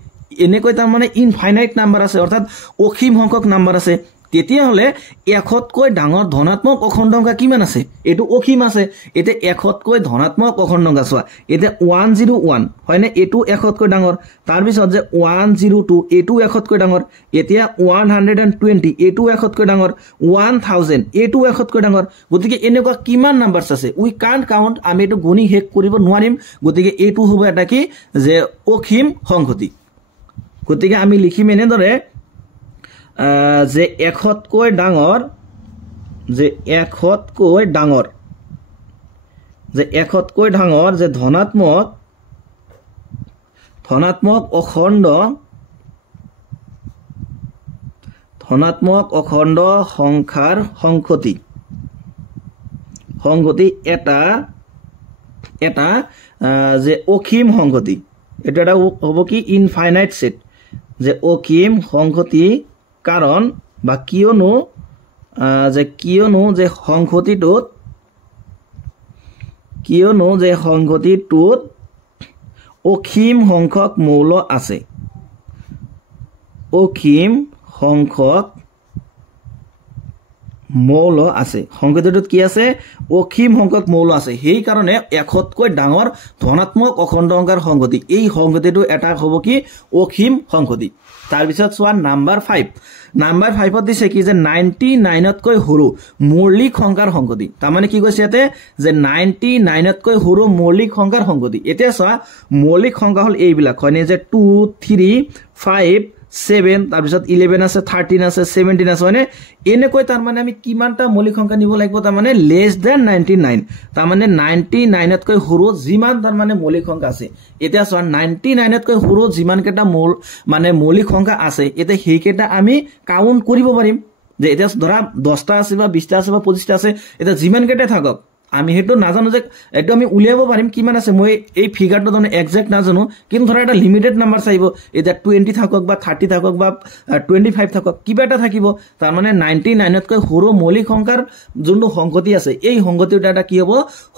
এনেকৈ তাৰ মানে ইনফাইনাইট নাম্বাৰ আছে অৰ্থাৎ অসীম সংখ্যক নাম্বাৰ আছে তেতিয়া হলে 100তকৈ ডাঙৰ ধনাত্মক অখণ্ড সংখ্যা কিমান আছে এটো অসীম আছে এতে 100তকৈ ধনাত্মক অখণ্ড সংখ্যা সোৱা এতে 101 হয়নে এটো 100তকৈ ডাঙৰ তাৰ পিছত যে 102 এটো 100তকৈ ডাঙৰ এতিয়া 120 এটো 100তকৈ ডাঙৰ 1000 এটো 100তকৈ ডাঙৰ গতিকে এনেকুৱা কিমান নাম্বাৰছ আছে উই কান্ট কাউন্ট আমি এটো গণি শেষ কৰিব নোৱাৰিম গতিকে এটো হ'ব এটা কি যে অসীম সংহতি গতিকে আমি লিখিম এনেদৰে যে 100তকৈ ডাঙৰ যে 100তকৈ ডাঙৰ যে ধনাত্মক অখণ্ড সংখ্যাৰ সংগতি এটা যে অসীম সংগতি এটা হ'ব কি ইনফাইনাইট সেট যে অসীম সংহতি কাৰণ বা কিয়নো যে সংহতিটোত অসীম সংখ্যক মৌল আছে সংহতিটোত কি আছে অসীম সংখ্যক মৌল আছে সেই কাৰণে 100তকৈ ডাঙৰ ধনাত্মক অখণ্ড সংখ্যাৰ সংগতি এই সংগতিটো এটা হ'ব কি অসীম সংগতি তাৰ পিছত সোৱা নাম্বাৰ 5ত দিছে কি যে 99তকৈ সৰু মৌলিক সংখ্যাৰ সংগতি তাৰ মানে কি কৈছে ইয়াতে যে 99তকৈ সৰু মৌলিক সংখ্যাৰ সংগতি এতিয়া সোৱা মৌলিক সংখ্যা হল এইবিলাক হয়নে যে 2 3 5 7 তাৰ পিছত 11 আছে 13 আছে 17 আছে হয়নে এনেকৈ তাৰ মানে আমি কিমানটা মৌলিক সংখ্যা নিব লাগিব তাৰ মানে লেস দেন 99 তাৰ মানে 99তকৈ সৰু যিমান তাৰ মানে মৌলিক সংখ্যা আছে এতিয়া সোৱা 99তকৈ সৰু যিমান কেটা মানে মৌলিক সংখ্যা আছে এতে সেই কেটা আমি কাউন্ট কৰিব পাৰিম যে এতিয়া ধৰা 10টা আছে বা 20টা আছে বা 25টা আছে এটা যিমান কেটা থাকক আমি হেতু নাজানো যে এটো আমি উলিয়াব পাৰিম কিমান আছে মই এই ফিগাৰটো মানে এক্সাক্ট নাজানো কিন্তু ধৰা এটা লিমিটেড নাম্বাৰ চাইব এটা 20 থাকক বা 30 থাকক বা 25 থাকক কিবা এটা থাকিব তাৰ মানে 99 তকৈ সৰু মৌলিক সংখ্যাৰ যোনটো সংগতি আছে এই সংগতিটো এটা কি হ'ব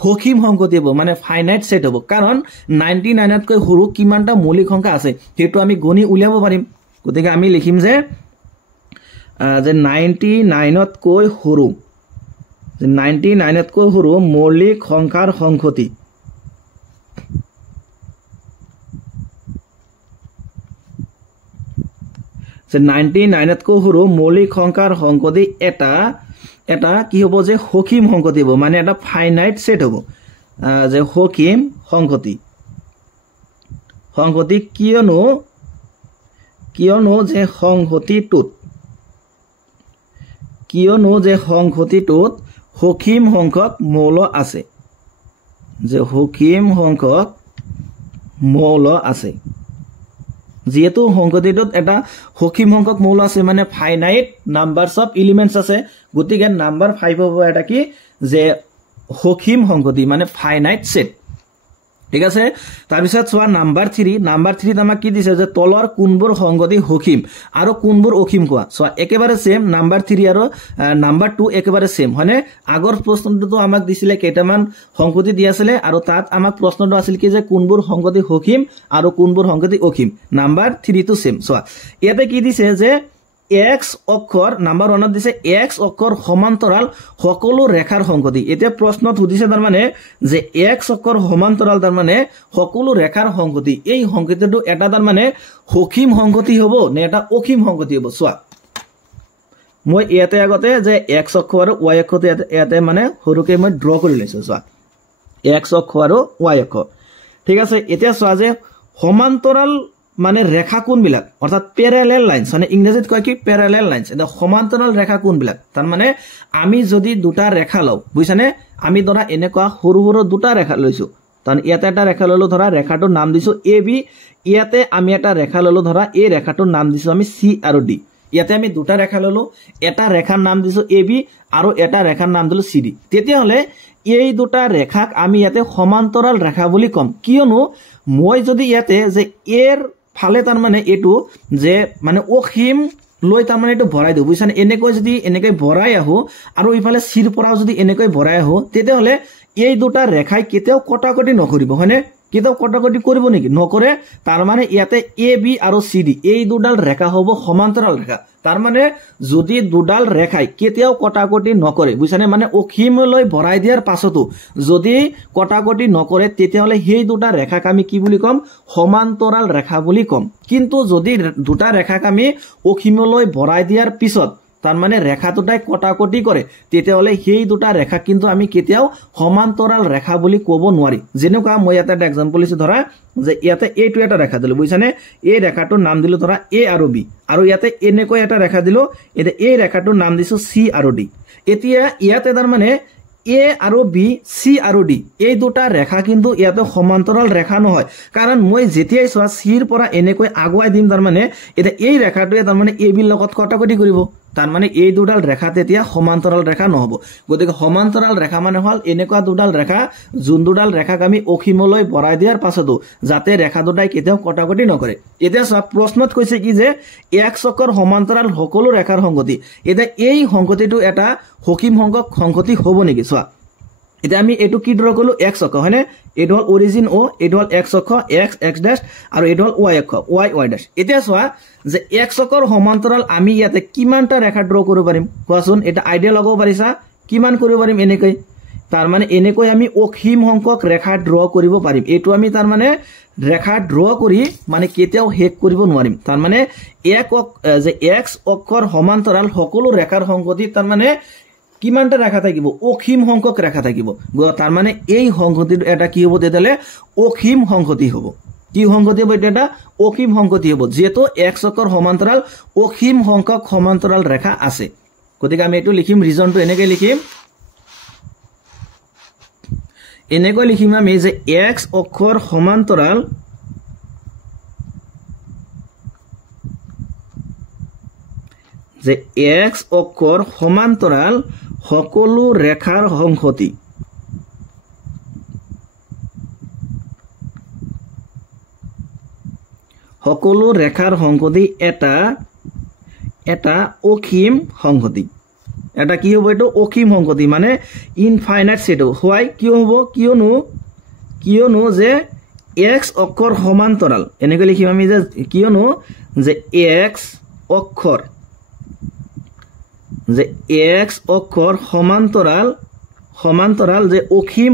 সসীম সংগতি হ'ব মানে ফাইনাইট সেট হ'ব কাৰণ 99 তকৈ সৰু কিমানটা মৌলিক সংখ্যা আছে হেতু আমি গণি উলিয়াব পাৰিম গতিকে আমি লিখিম যে 99 তকৈ সৰু 99 তকৈ সৰু মৌলিক সংখ্যাৰ সংগতি যে 99 তকৈ সৰু মৌলিক সংখ্যাৰ সংগতি এটা কি হ'ব যে সসীম সংগতি হ'ব মানে এটা ফাইনাইট সেট হ'ব যে সসীম সংগতি কিয়নো যে সংগতিটোত সসীম সংখ্যক মৌল আছে যে সসীম সংখ্যক মৌল আছে যেহেতু সংগতিটোত এটা সসীম সংখ্যক মৌল আছে মানে ফাইনাইট নাম্বাৰস অফ এলিমেন্টস আছে গতিকে নাম্বাৰ 5 হ'ব এটা কি যে সসীম সংগতি মানে ফাইনাইট সেট ঠিক আছে তাৰ পিছত সোৱা নাম্বাৰ 3 আমাক কি দিছে যে তলৰ কোনবোৰ সংগতি সসীম আৰু কোনবোৰ অসীম কোৱা সোৱা একেবাৰে সেম নাম্বাৰ 3 আৰু নাম্বাৰ 2 একেবাৰে সেম হয়নে আগৰ প্ৰশ্নটো আমাক দিছিলে কেইটামান সংগতি দি আছিল আৰু তাত আমাক প্ৰশ্নটো আছিল কি যে কোনবোৰ সংগতি সসীম আৰু কোনবোৰ সংগতি অসীম নাম্বাৰ 3 টো সেম সোৱা ইয়াতে কি দিছে যে x অক্ষৰ নাম্বাৰ 1 দিছে x অক্ষৰ সমান্তৰাল সকলো ৰেখাৰ সংগতি এতিয়া প্ৰশ্নত সুধিছে তাৰ মানে যে x অক্ষৰ সমান্তৰাল তাৰ মানে সকলো ৰেখাৰ সংগতি এই সংগতিটো এটা তাৰ মানে সসীম সংগতি হ'ব নে এটা অসীম সংগতি হ'ব সোৱা মই ইয়াতে আগতে যে x অক্ষ আৰু y অক্ষটো ইয়াতে মানে সৰুকে মই ড্ৰ কৰি লৈছো সোৱা x অক্ষ আৰু y অক্ষ ঠিক আছে এতিয়া সোৱা যে সমান্তৰাল মানে ৰেখা কোনবিলাক অৰ্থাৎ প্যাৰালেল লাইনস মানে ইংৰাজীত কয় কি প্যাৰালেল লাইনস এটা সমান্তৰাল ৰেখা কোনবিলাক তাৰ মানে আমি যদি দুটা ৰেখা লও বুইছানে আমি ধৰা এনেকুৱা সৰু সৰু দুটা ৰেখা লৈছো তান ইয়াতে এটা ৰেখা ললো ধৰা ৰেখাটোৰ নাম দিছো AB ইয়াতে আমি এটা ৰেখা ললো ধৰা এই ৰেখাটোৰ নাম দিছো আমি C আৰু D ইয়াতে আমি দুটা ৰেখা ললো এটা ৰেখাৰ নাম দিছো AB আৰু এটা ৰেখাৰ নাম দিলো CD তেতিয়া হলে এই দুটা ৰেখাক আমি ইয়াতে সমান্তৰাল ৰেখা বুলি কম কিয়নো মই যদি ইয়াতে যে এৰ ফালে তাৰ মানে এটো যে মানে অসীম লৈ তাৰ মানে এটো ভৰাই দিও বুইছানে এনেকৈ যদি এনেকৈ ভৰাই আহো আৰু ইফালে সিৰ পৰা যদি এনেকৈ ভৰাই আহো তেতিয়া হলে এই দুটা ৰেখাই কেতিয়াও কটাকটি নকৰিব হয়নে কেতিয়াও কটাকটি কৰিব নেকি নকৰে তাৰ মানে ইয়াতে AB আৰু CD এই দুডাল ৰেখা হ'ব সমান্তৰাল ৰেখা তাৰ মানে যদি দুডাল ৰেখাই কেতিয়াও কটাকটি নকৰে বুইছানে মানে অসীমলৈ ভৰাই দিয়াৰ পাছতো যদি কটাকটি নকৰে তেতিয়া হলে সেই দুটা ৰেখাক আমি কি বুলি কম সমান্তৰাল ৰেখা বুলি কম কিন্তু যদি দুটা ৰেখাক আমি অসীমলৈ ভৰাই দিয়াৰ পিছত তাৰ মানে ৰেখা দুটাই কটাকটি কৰে তেতিয়া হলে সেই দুটা ৰেখা কিন্তু আমি কেতিয়াও সমান্তৰাল ৰেখা বুলি ক'ব নোৱাৰি যেনেকুৱা মই এটা এক্সাম্পল দিছো ধৰা যে ইয়াতে এইটো এটা ৰেখা দিলো বুইছানে এই ৰেখাটোৰ নাম দিলো ধৰা A আৰু B আৰু ইয়াতে এনেকৈ এটা ৰেখা দিলো এটা এই ৰেখাটোৰ নাম দিছো C আৰু D এতিয়া ইয়াতে তাৰ মানে A আৰু B C আৰু D এই দুটা ৰেখা কিন্তু ইয়াতে সমান্তৰাল ৰেখা নহয় কাৰণ মই যেতিয়াই সোৱা C ৰ পৰা এনেকৈ আগুৱাই দিম তাৰ মানে এটা এই ৰেখাটোৱে তাৰ মানে AB ৰ লগত কটাকটি কৰিব তাৰ মানে এই দুডাল ৰেখা তেতিয়া সমান্তৰাল ৰেখা নহব গতিকে সমান্তৰাল ৰেখা মানে হল এনেকুৱা দুডাল ৰেখা যোন দুডাল ৰেখাক আমি অসীমলৈ ভৰাই দিয়াৰ পাছতো যাতে ৰেখা দুটাই কেতিয়াও কটাকটি নকৰে এতিয়া সোৱা প্ৰশ্নত কৈছে কি যে x অক্ষৰ সমান্তৰাল সকলো ৰেখাৰ সংগতি এটা এই সংগতিটো এটা সসীম সংখ্যক সংগতি হ'ব নেকি সোৱা এতিয়া আমি এটো কি ড্ৰ কৰিলো x অক্ষ হয়নে এটো হল অৰিজিন O এটো হল x অক্ষ x x ড্যাশ আৰু এটো হল y অক্ষ y y ড্যাশ এতিয়া সোৱা যে x অক্ষৰ সমান্তৰাল আমি ইয়াতে কিমানটা ৰেখা ড্ৰ কৰিব পাৰিম কোৱাচোন এটা আইডিয়া লগাব পাৰিছা কিমান কৰিব পাৰিম এনেকৈ তাৰ মানে এনেকৈ আমি অসীম সংখ্যক ৰেখা ড্ৰ কৰিব পাৰিম এটো আমি তাৰ মানে ৰেখা ড্ৰ কৰি মানে কেতিয়াও হেক কৰিব নোৱাৰিম তাৰ মানে যে x অক্ষৰ সমান্তৰাল সকলো ৰেখাৰ সংগতি তাৰ মানে কিমানটা ৰেখা থাকিব অসীম সংখ্যক ৰেখা থাকিব তাৰ মানে এই সংগতিটো এটা কি হ'ব তেতিয়ালে অসীম সংগতি হ'ব কি সংগতি হ'ব এটা অসীম সংগতি হ'ব যেটো x অক্ষৰ সমান্তৰাল অসীম সংখ্যক সমান্তৰাল ৰেখা আছে গতিকে আমি এটো লিখিম ৰিজনটো এনেকৈ লিখিম আমি যে x অক্ষৰ সমান্তৰাল যে x অক্ষৰ সমান্তৰাল সকলো ৰেখাৰ সংগতি সকলো ৰেখাৰ সংহতি এটা অসীম সংহতি এটা কি হ'ব এটো অসীম সংহতি মানে ইনফাইনাইট সেট হয় কিয় হ'ব কিয়নো যে x অক্ষৰ সমান্তৰাল এনেকৈ লিখিম আমি যে কিয়নো যে x অক্ষৰ সমান্তৰাল যে অসীম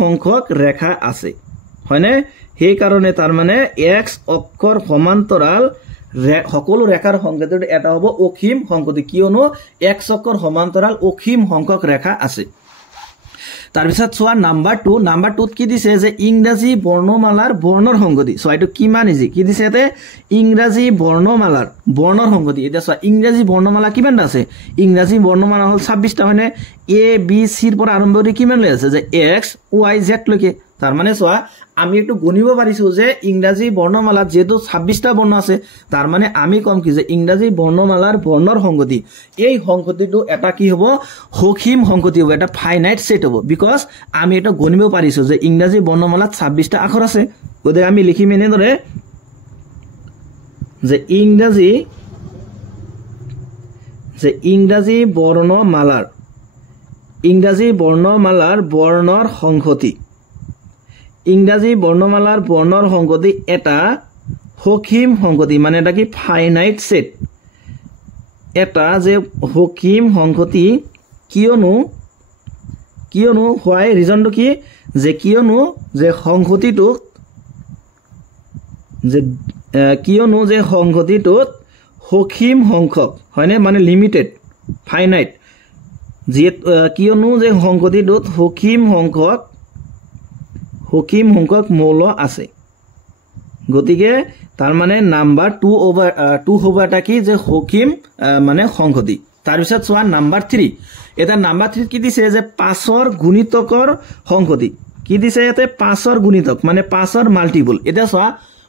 সংখ্যক ৰেখা আছে হয়নে সেই কাৰণে তাৰ মানে x অক্ষৰ সমান্তৰাল সকলো ৰেখাৰ সংকেতৰ এটা হ'ব অসীম সংহতি কিয়নো x অক্ষৰ সমান্তৰাল অসীম সংখ্যক ৰেখা আছে তাৰ পিছত সোৱা নাম্বাৰ 2 কি দিছে যে ইংৰাজী বৰ্ণমালাৰ বৰ্ণৰ সংগতি সো এটো কিমান ইজি কি দিছে এতে ইংৰাজী বৰ্ণমালাৰ বৰ্ণৰ সংগতি এটা সোৱা ইংৰাজী বৰ্ণমালা কিমান আছে ইংৰাজী বৰ্ণমালা হল 26টা মানে a b c ৰ পৰা আৰম্ভ কৰি কিমান লৈ আছে যে x y z লৈকে তাৰ মানে সোৱা আমি একটু গণিব পাৰিছো যে ইংৰাজী বৰ্ণমালা যেটো 26টা বৰ্ণ আছে তাৰ মানে আমি কম কি যে ইংৰাজী বৰ্ণমালাৰ বৰ্ণৰ সংগতি এই সংগতিটো এটা কি হ'ব অসীম সংগতি হ'ব এটা ফাইনাইট সেট হ'ব বিকজ আমি এটা গণিব পাৰিছো যে ইংৰাজী বৰ্ণমালাত 26টা আখৰ আছে গতে আমি লিখিম এনে ধৰে যে ইংৰাজী বৰ্ণমালাৰ বৰ্ণৰ সংগতি ইংৰাজী বৰ্ণমালাৰ বৰ্ণৰ সংগতি এটা অসীম সংগতি মানে এটা কি ফাইনাইট সেট এটা যে অসীম সংগতি কিয়নো হোৱাই ৰিজনটো কি যে কিয়নো যে সংগতিটো অসীম সংখ্যক হয়নে মানে লিমিটেড ফাইনাইট কিয়নো যে সংগতিটোত অসীম সংখ্যক মৌল আছে গতিকে তাৰ মানে নাম্বাৰ 2 হ'ব এটা কি যে অসীম মানে সংগতি তাৰ পিছত সোৱা নাম্বাৰ 3 এটা নাম্বাৰ 3 কি দিছে যে 5ৰ গুণিতকৰ সংগতি কি দিছে এতে 5ৰ গুণিতক মানে 5ৰ মাল্টিপল এটা সোৱা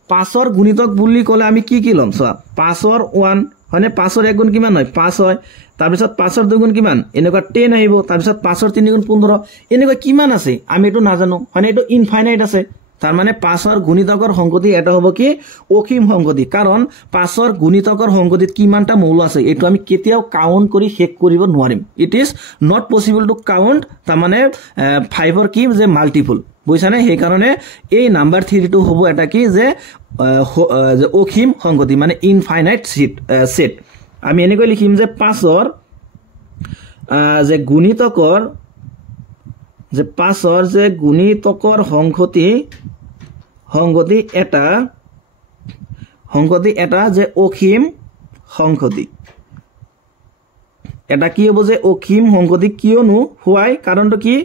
5ৰ গুণিতক বুলি ক'লে আমি কি লম সোৱা 5ৰ 1 হয়নে 5ৰ 1 গুণ কিমান হয় 5 হয় তাৰ পিছত 5ৰ 2 গুণ কিমান এনেকুৱা 10 আহিব তাৰ পিছত 5ৰ 3 গুণ 15 এনেকুৱা কিমান আছে আমি এটো নাজানো হয়নে এটো ইনফাইনাইট আছে তাৰ মানে 5ৰ গুণিতকৰ সংগতি এটা হ'ব কি অসীম সংগতি কাৰণ 5ৰ গুণিতকৰ সংগতিত কিমানটা মৌল আছে এটো আমি কেতিয়াও কাউন্ট কৰি শেষ কৰিব নোৱাৰিম it is not possible to count তাৰ মানে 5ৰ কি যে মাল্টিপল বুইছানে সেই কাৰণে এই নাম্বাৰ 3 টো হ'ব এটা কি যে অসীম সংগতি মানে ইনফাইনাইট সেট আমি এনেকৈ লিখিম যে 5ৰ যে গুণিতকৰ সংগতি এটা যে অসীম সংগতি এটা কি হ'ব যে অসীম সংগতি কিয়নো হোৱাই কাৰণটো কি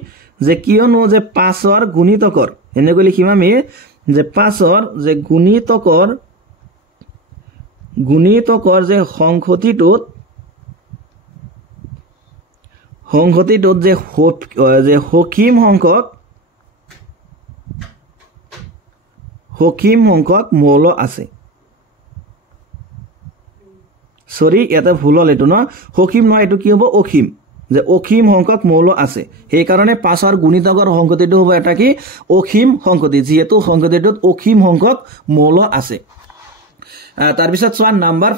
যে কিয়নো যে 5ৰ গুণিতকৰ এনেকৈ লিখিম আমি যে 5ৰ যে গুণিতকৰ যে সংগতিটোত যে অসীম সংখ্যক মৌল আছে সৰি ইয়াতে ভুল হল এটো ন অসীম নহয় এটো কি হ'ব অসীম যে অসীম সংখ্যক মৌল আছে সেই কাৰণে 5ৰ গুণিতকৰ সংগতিটো হ'ব এটা কি অসীম সংগতি যেহেতু সংগতিটোত অসীম সংখ্যক মৌল আছে তাৰ পিছত সোৱা নাম্বাৰ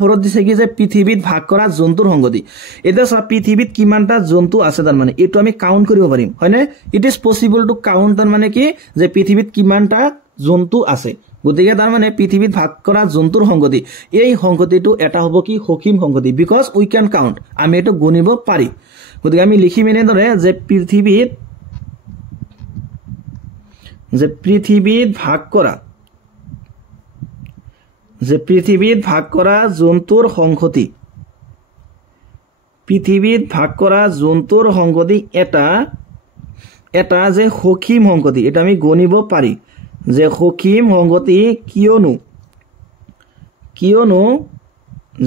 4 দিছে কি যে পৃথিৱীত ভাগ কৰা জন্তুৰ সংগতি এটা সোৱা পৃথিৱীত কিমানটা জন্তু আছে তাৰ মানে এটো আমি কাউন্ট কৰিব পাৰিম হয়নে it is possible to count তাৰ মানে কি যে পৃথিৱীত কিমানটা জন্তু আছে গতিকে তাৰ মানে পৃথিৱীত ভাগ কৰা জন্তুৰ সংগতি এই সংগতিটো এটা হ'ব কি অসীম সংগতি বিকজ উই ক্যান কাউন্ট আমি এটো গণিব পাৰি গতিকে আমি লিখিম এনে ধৰে যে পৃথিৱীত ভাগ কৰা জন্তুৰ সংগতি এটা যে অসীম সংগতি এটা আমি গণিব পাৰি যে অসীম সংগতি কিয়নো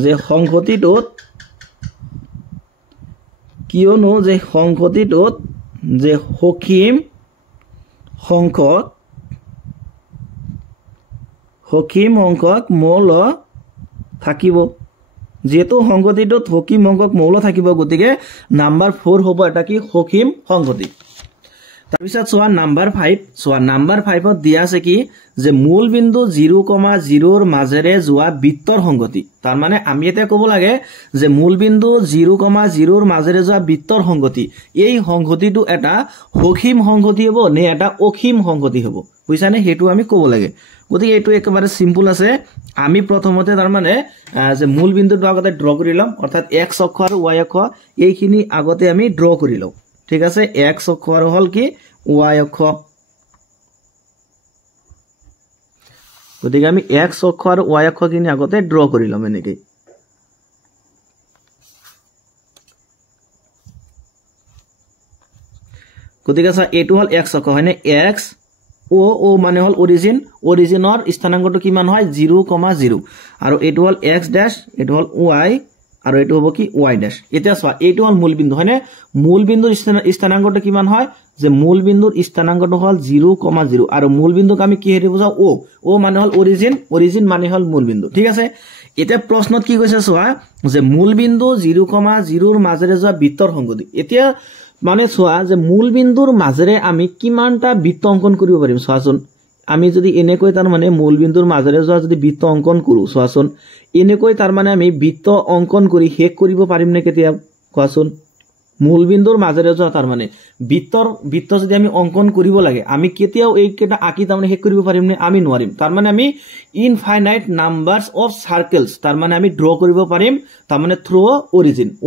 যে সংগতিটোত যে অসীম সংখ্যক মৌল থাকিব যেহেতু সংগতিটোত সসীম সংখ্যক মৌল থাকিব গতিকে নাম্বাৰ 4 হ'ব এটা কি সসীম সংগতি তাৰপিছত চোৱা নাম্বাৰ 5 চোৱা নাম্বাৰ 5 ত দিয়া আছে কি যে মূল বিন্দু 0,0 ৰ মাজেৰে যোৱা বৃত্তৰ সংগতি তাৰ মানে আমি এটা ক'ব লাগে যে মূল বিন্দু 0,0 ৰ মাজেৰে যোৱা বৃত্তৰ সংগতি এই সংগতিটো এটা সসীম সংগতি হ'ব নে এটা অসীম সংগতি হ'ব বুজিছানে হেতু আমি ক'ব লাগে গতিকে এটো একেবাৰে সিম্পল আছে আমি প্ৰথমতে তাৰ মানে যে মূল বিন্দুটো আগতে ড্ৰ কৰি লম অৰ্থাৎ x অক্ষ আৰু y অক্ষ এইখিনি আগতে আমি ড্ৰ কৰি লম ঠিক আছে x অক্ষ আৰু হল কি y অক্ষ গতিকে আমি x অক্ষ আৰু y অক্ষ কিনি আগতে ড্ৰ কৰি লম এনেকৈ গতিকে সা এটো হল x অক্ষ হয়নে x o মানে হল অৰিজিনৰ স্থানাংকটো কিমান হয় 0,0 আৰু এটো হল x ড্যাশ এটো হল y আৰু এটো হ'ব কি y ড্যাশ এতিয়া চোৱা এটো হল মূল বিন্দু হয়নে মূল বিন্দুৰ স্থানাংকটো কিমান হয় যে মূল বিন্দুৰ স্থানাংকটো হল 0,0 আৰু মূল বিন্দুক আমি কি হেৰি বুজাও o মানে হল অৰিজিন মানে হল মূল বিন্দু ঠিক আছে এতিয়া প্ৰশ্নত কি কৈছে চোৱা যে মূল বিন্দু 0,0 ৰ মাজেৰে যোৱা বৃত্তৰ সংগতি এতিয়া মানে চোৱা যে মূল বিন্দুৰ মাজেৰে আমি কিমানটা বৃত্ত অঙ্কন কৰিব পাৰিম চোৱাচোন আমি যদি এনেকৈ তাৰ মানে মূল বিন্দুৰ মাজেৰে যোৱা যদি বৃত্ত অঙ্কন কৰো চোৱাচোন এনেকৈ তাৰ মানে আমি বৃত্ত অঙ্কন কৰি শেষ কৰিব পাৰিম নে কেতিয়া কোৱাচোন মূল বিন্দুৰ মাজেৰে যোৱা তাৰ মানে বৃত্ত যদি আমি অঙ্কন কৰিব লাগে আমি কেতিয়াও এই কেটা আকি তাৰ মানে শেষ কৰিব পাৰিম নে আমি নোৱাৰিম তাৰ মানে আমি ইনফাইনাইট নাম্বাৰস অফ সাৰ্কেলস তাৰ মানে আমি ড্ৰ কৰিব পাৰিম তাৰ মানে থ্ৰু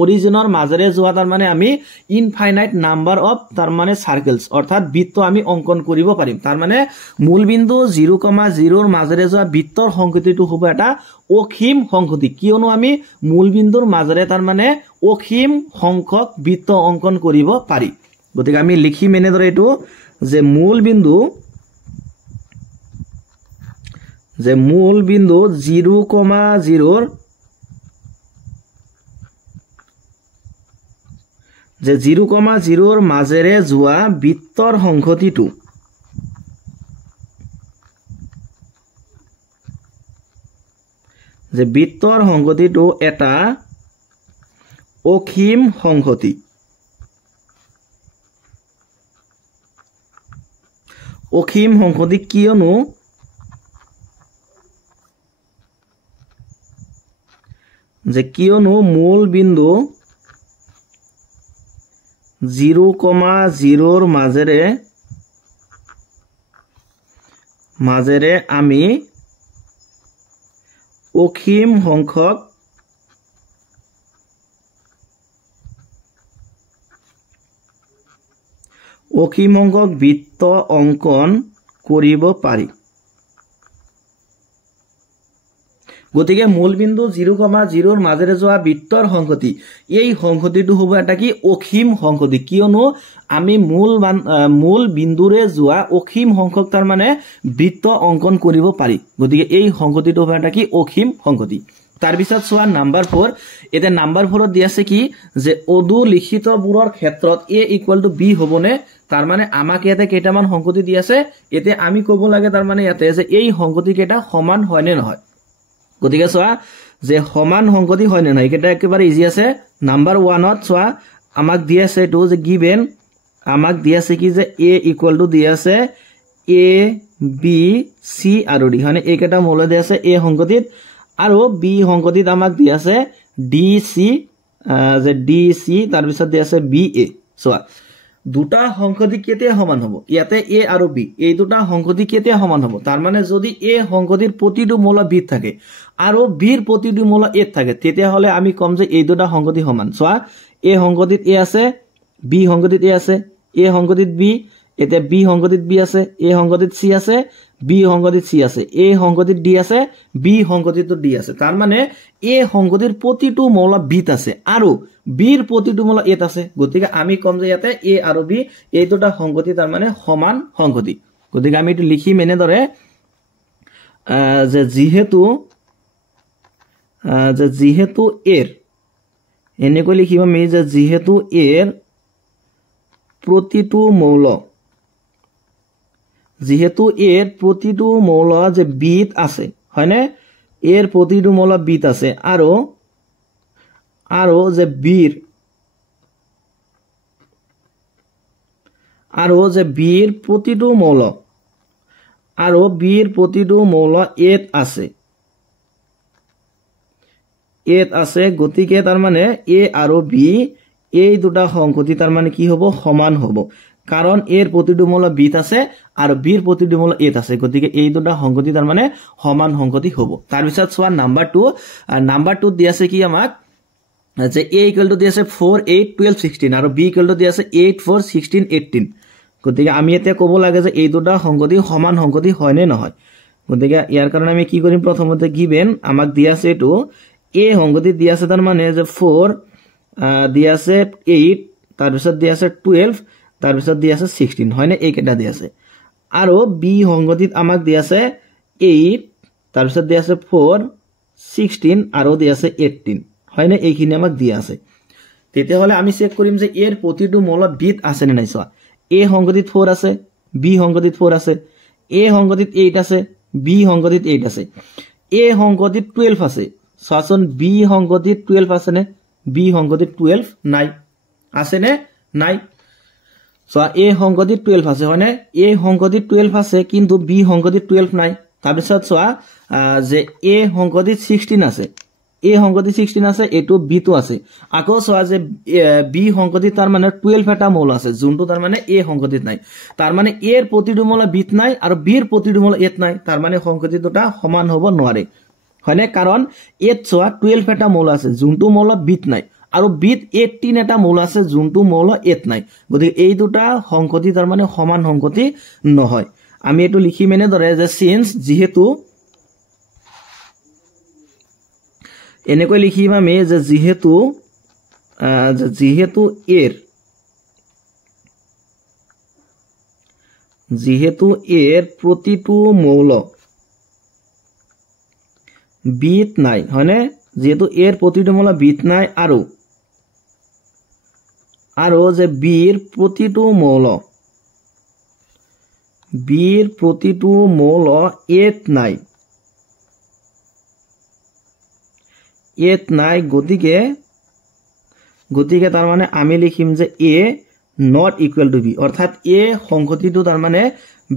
অৰিজিনৰ মাজেৰে যোৱা তাৰ মানে আমি ইনফাইনাইট নাম্বাৰ অফ তাৰ মানে সাৰ্কেলস অৰ্থাৎ বৃত্ত আমি অঙ্কন কৰিব পাৰিম তাৰ মানে মূল বিন্দু 0,0 ৰ মাজেৰে যোৱা বৃত্তৰ সংগতিটো হ'ব এটা অসীম সংগতি কিয়নো আমি মূল বিন্দুৰ মাজেৰে তাৰ মানে অসীম সংখ্যক বৃত্ত অঙ্কন কৰিব পাৰি গতিকে আমি লিখিম এনেদৰে এটো যে মূল বিন্দু 0,0 যে 0,0 ৰ মাজেৰে যোৱা বৃত্তৰ সংগতিটো যে বৃত্তৰ সংগতিটো এটা অসীম সংগতি কিয়নো মূল বিন্দু 0,0 ৰ মাজেৰে আমি অসীম সংখ্যক বৃত্ত অঙ্কন কৰিব পাৰি গতিকে মূল বিন্দু 0,0 ৰ মাজেৰে যোৱা বৃত্তৰ সংগতি এই সংগতিটো হ'ব এটা কি অসীম সংগতি কিয়নো আমি মূল বিন্দুৰে যোৱা অসীম সংখ্যক তাৰ মানে বৃত্ত অঙ্কন কৰিব পাৰি গতিকে এই সংগতিটো হ'ব এটা কি অসীম সংগতি তাৰ পিছত চোৱা নাম্বাৰ 4 এটা নাম্বাৰ 4 ত দি আছে কি যে অদু লিখিতবোৰৰ ক্ষেত্ৰত a = b হ'বনে তাৰ মানে আমাক ইয়াতে কেইটামান সংগতি দি আছে এতে আমি ক'ব লাগে তাৰ মানে ইয়াতে যে এই সংগতি কেইটা সমান হয় নে নহয় গতিকে চোৱা যে সমান সংগতি হয় নে নহয় এটা একেবাৰে ইজি আছে নাম্বাৰ 1 ত চোৱা আমাক দি আছে এটো যে গিভেন আমাক দি আছে কি যে a = দি আছে a b c আৰু d মানে এইকেইটা মৌল দি আছে a সংগতিত আৰু b সংগতিত আমাক দি আছে dc যে dc তাৰ পিছত দি আছে ba চোৱা দুটা সংগতি কেতিয়া সমান হ'ব ইয়াতে a আৰু b এই দুটা সংগতি কেতিয়া সমান হ'ব তাৰ মানে যদি a সংগতিৰ প্ৰতিটো মৌল b থাকে আৰু b ৰ প্ৰতিটো মৌল a থাকে তেতিয়া হলে আমি কম যে এই দুটা সংগতি সমান চোৱা a সংগতিত a আছে b সংগতিত a আছে a সংগতিত b এতে b সংগতিত b আছে a সংগতিত c আছে b সংগতিত c আছে a সংগতিত d আছে b সংগতিত d আছে তাৰ মানে a সংগতিৰ প্ৰতিটো মৌল b আছে আৰু b ৰ প্ৰতিটো মৌল a আছে গতিকে আমি কম যে ইয়াতে a আৰু b এই দুটা সংগতি তাৰ মানে সমান সংগতি গতিকে আমি এটো লিখিম এনেদৰে যে যিহেতু এৰ এনেকৈ লিখিম আমি যে যিহেতু এৰ প্ৰতিটো মৌল যে বিত আছে হয়নে এৰ প্ৰতিটো মৌল বিত আছে আৰু আৰু যে বিৰ প্ৰতিটো মৌল এত আছে গতিকে তাৰ মানে এ আৰু বি এই দুটা সংগতি তাৰ মানে কি হ'ব সমান হ'ব কাৰণ এৰ প্ৰতিটো মৌল বিত আছে আৰু বিৰ প্ৰতিটো মৌল এত আছে গতিকে এই দুটা সংগতি তাৰ মানে সমান সংগতি হ'ব তাৰ পিছত সোৱা নাম্বাৰ 2 দি আছে কি আমাক যে a ইকুৱেল টু দি আছে 4 8 12 16 আৰু b ইকুৱেল টু দি আছে 8 4 16 18 গতিকে আমি এতিয়া ক'ব লাগে যে এই দুটা সংগতি সমান সংগতি হয় নে নহয় গতিকে ইয়াৰ কাৰণে আমি কি কৰিম প্ৰথমতে গিভেন আমাক দি আছে এটো a সংগতি দি আছে তাৰ মানে যে 4 দি আছে 8 তাৰ পিছত দি আছে 12 তাৰ পিছত দি আছে 16 হয় নে এই কেটা দি আছে আৰু b সংগতিত আমাক দি আছে 8 তাৰ পিছত দি আছে 4 16 আৰু দি আছে 18 হয় নে এইখিনি আমাক দি আছে তেতিয়া হলে আমি চেক কৰিম যে এৰ প্ৰতিটো মৌল বিত আছে নে নাই সোৱা a সংগতিত 4 আছে b সংগতিত 4 আছে a সংগতিত 8 আছে b সংগতিত 8 আছে a সংগতিত 12 আছে সোৱাচোন b সংগতিত 12 আছে নে b সংগতিত 12 নাই আছে নে নাই সো a সংগতিত 12 আছে হয়নে a সংগতিত 12 আছে কিন্তু b সংগতিত 12 নাই তাৰপিছত সোৱা যে a সংগতিত 16 আছে a সংগতি 16 আছে এটো b তো আছে আকৌ সোৱা যে b সংগতি তাৰ মানে 12 এটা মৌল আছে যোনটো তাৰ মানে a সংগতিত নাই তাৰ মানে a এৰ প্ৰতিটো মৌল বিত নাই আৰু b এৰ প্ৰতিটো মৌল এত নাই তাৰ মানে সংগতি দুটা সমান হ'ব নোৱাৰে হয়নে কাৰণ এত সোৱা 12 এটা মৌল আছে যোনটো মৌল বিত নাই আৰু বিত 18 এটা মৌল আছে যোনটো মৌল এত নাই গতিকে এই দুটা সংগতি তাৰ মানে সমান সংগতি নহয় আমি এটো লিখি মেনে ধৰে যে সিন্স যেহেতু এনেকৈ লিখিম আমি যে যেহেতু এৰ প্ৰতিটো মৌল বিত নাই হয়নে যেহেতু এৰ প্ৰতিটো মৌল বিত নাই আৰু যে বিৰ প্ৰতিটো মৌল এত নাই গতিকে তাৰ মানে আমি লিখিম যে a not equal to b অৰ্থাৎ a সংগতিটো তাৰ মানে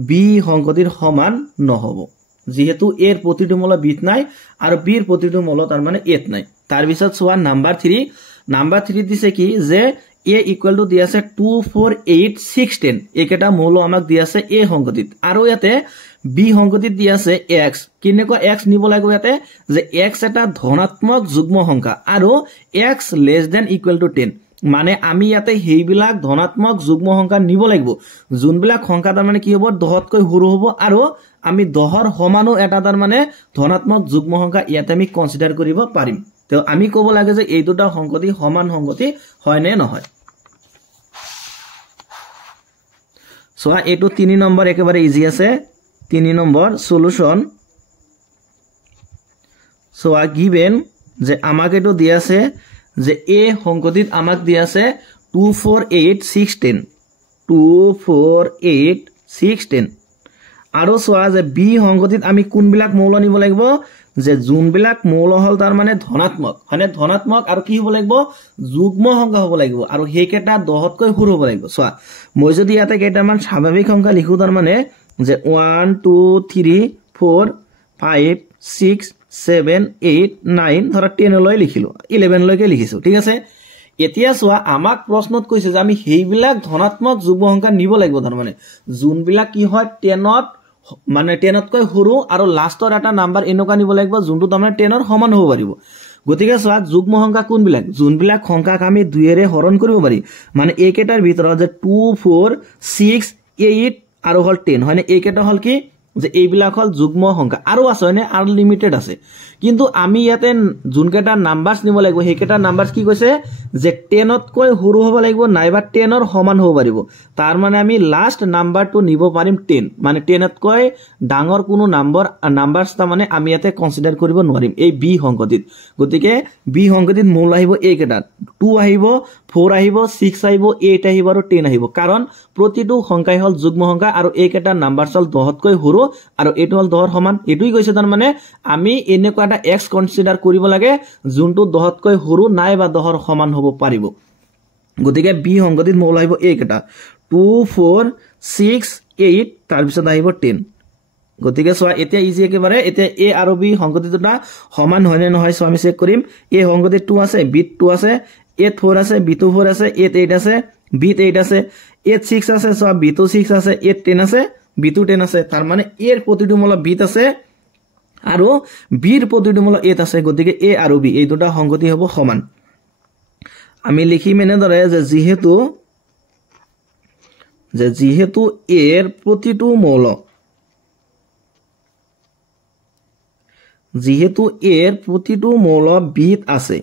b সংগতিৰ সমান নহব যেহেতু এৰ প্ৰতিটো মৌল বিত নাই আৰু b এৰ প্ৰতিটো মৌল তাৰ মানে এত নাই তাৰ পিছত সোৱা নাম্বাৰ 3 দিছে কি যে a equal to দি আছে 2 4 8 16 একেটা মৌল আমাক দি আছে a সংগতিত আৰু ইয়াতে b সংগতিত দি আছে x কিনেকৈ x নিব লাগিব ইয়াতে যে x এটা ধনাত্মক যুগ্ম সংখ্যা আৰু x less than equal to 10 মানে আমি ইয়াতে হেইবিলাক ধনাত্মক যুগ্ম সংখ্যা নিব লাগিব যোনবিলাক সংখ্যা তাৰ মানে কি হ'ব 10 কৈ সৰু হ'ব আৰু আমি 10 ৰ সমানো এটা তাৰ মানে ধনাত্মক যুগ্ম সংখ্যা ইয়াতে আমি কনসিডাৰ কৰিব পাৰিম তো আমি ক'ব লাগে যে এই দুটা সংগতি সমান সংগতি হয় নে নহয় সোৱা এটো 3 নম্বৰ একেবাৰে ইজি আছে 3 নম্বৰ সলিউশন সোৱা গিভেন যে আমাক এটো দি আছে যে a সংগতিত আমাক দি আছে 2 4 8 16 আৰু সোৱা যে b সংগতিত আমি কোনবিলাক মৌল নিব লাগিব যে যোনবিলাক মৌল হল তাৰ মানে ধনাত্মক মানে ধনাত্মক আৰু কি হ'ব লাগিব যুগ্ম সংখ্যা হ'ব লাগিব আৰু হেকেটা 10 কৈ সৰু হ'ব লাগিব সোৱা মই যদি ইয়াতে কেইটামান স্বাভাৱিক সংখ্যা লিখো তাৰ মানে যে 1 2 3 4 5 6 7 8 9 ধৰা 10 লৈ লিখিলো 11 লৈকে লিখিছো ঠিক আছে এতিয়া সোৱা আমাক প্ৰশ্নত কৈছে যে আমি হেইবিলাক ধনাত্মক যুগ্ম সংখ্যা নিব লাগিব তাৰ মানে যোনবিলাক কি হয় 10ত মানে 10ত কৈ সৰু আৰু লাষ্টৰ এটা নাম্বাৰ এনেকা নিব লাগিব যোনটো তাৰমানে 10ৰ সমান হ'ব পাৰিব গতিকে সোৱা যুগ্ম সংখ্যা কোনবিলাক যোনবিলাক সংখ্যাক আমি 2 এৰে হৰণ কৰিব পাৰি মানে একেটাৰ ভিতৰত যে 2 4 6 8 আৰু হল 10 হয়নে একেটা হল কি যে এইবিলাক হল যুগ্ম সংখ্যা আৰু আছে হয়নে আনলিমিটেড আছে কিন্তু আমি ইয়াতে যোনকেটা নাম্বাৰস নিব লাগিব হেকেটা নাম্বাৰস কি কৈছে যে 10ত কৈ সৰু হ'ব লাগিব নাইবা 10ৰ সমান হ'ব পাৰিব তাৰ মানে আমি লাষ্ট নাম্বাৰটো নিব পাৰিম 10 মানে 10ত কৈ ডাঙৰ কোনো নাম্বাৰস তা মানে আমি ইয়াতে কনসিডাৰ কৰিব নোৱাৰিম এই b সংগতিত গতিকে b সংগতিত মূল আহিব এইকেটা 2 আহিব 4 আহিব 6 আহিব 8 আহিব আৰু 10 আহিব কাৰণ প্ৰতিটো সংখ্যাই হল যুগ্ম সংখ্যা আৰু এইকেইটা নাম্বাৰছ হল 10তকৈ সৰু আৰু এইটো হল 10ৰ সমান এটুই কৈছে তাৰ মানে আমি এনেকুৱা এটা x কনসিডাৰ কৰিব লাগে যোনটো 10তকৈ সৰু নাই বা 10ৰ সমান হ'ব পাৰিব গতিকে b সংখ্যাটিত মৌল আহিব এইকেইটা 2 4 6 8 তাৰ পিছত আহিব 10 গতিকে সোয়া এতিয়া ইজি একেবাৰে এতিয়া a আৰু b সংখ্যাটি দুটা সমান হয় নে নহয় সো আমি চেক কৰিম a সংখ্যাটি 2 আছে b 2 আছে a 4 আছে b 4 আছে a 8 আছে b 8 আছে a 6 আছে সো b 6 আছে a 10 আছে b 10 আছে তাৰ মানে a এৰ প্ৰতিটো মূল b আছে আৰু b এৰ প্ৰতিটো মূল a আছে গতিকে a আৰু b এই দুটা সংখ্যাটি হ'ব সমান আমি লিখিম এনেদৰে যে যেহেতু a এৰ প্ৰতিটো মৌল যেহেতু a এৰ প্ৰতিটো মৌল b আছে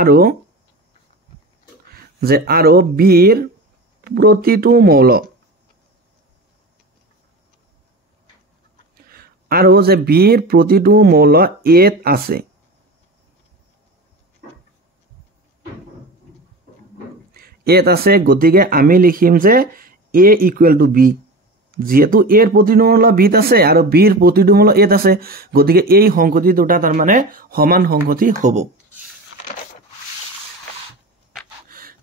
আৰু b এৰ প্ৰতিটো মৌল আৰু যে b এৰ প্ৰতিটো মৌল a আছে আছে গতিকে আমি লিখিম যে a ইকুয়াল টু b যেহেতু a এর প্ৰতিটো মৌল b আছে আৰু b এৰ প্ৰতিটো মৌল a আছে গতিকে এই সংখ্যাটি দুটা তাৰ মানে সমান সংখ্যাটি হ'ব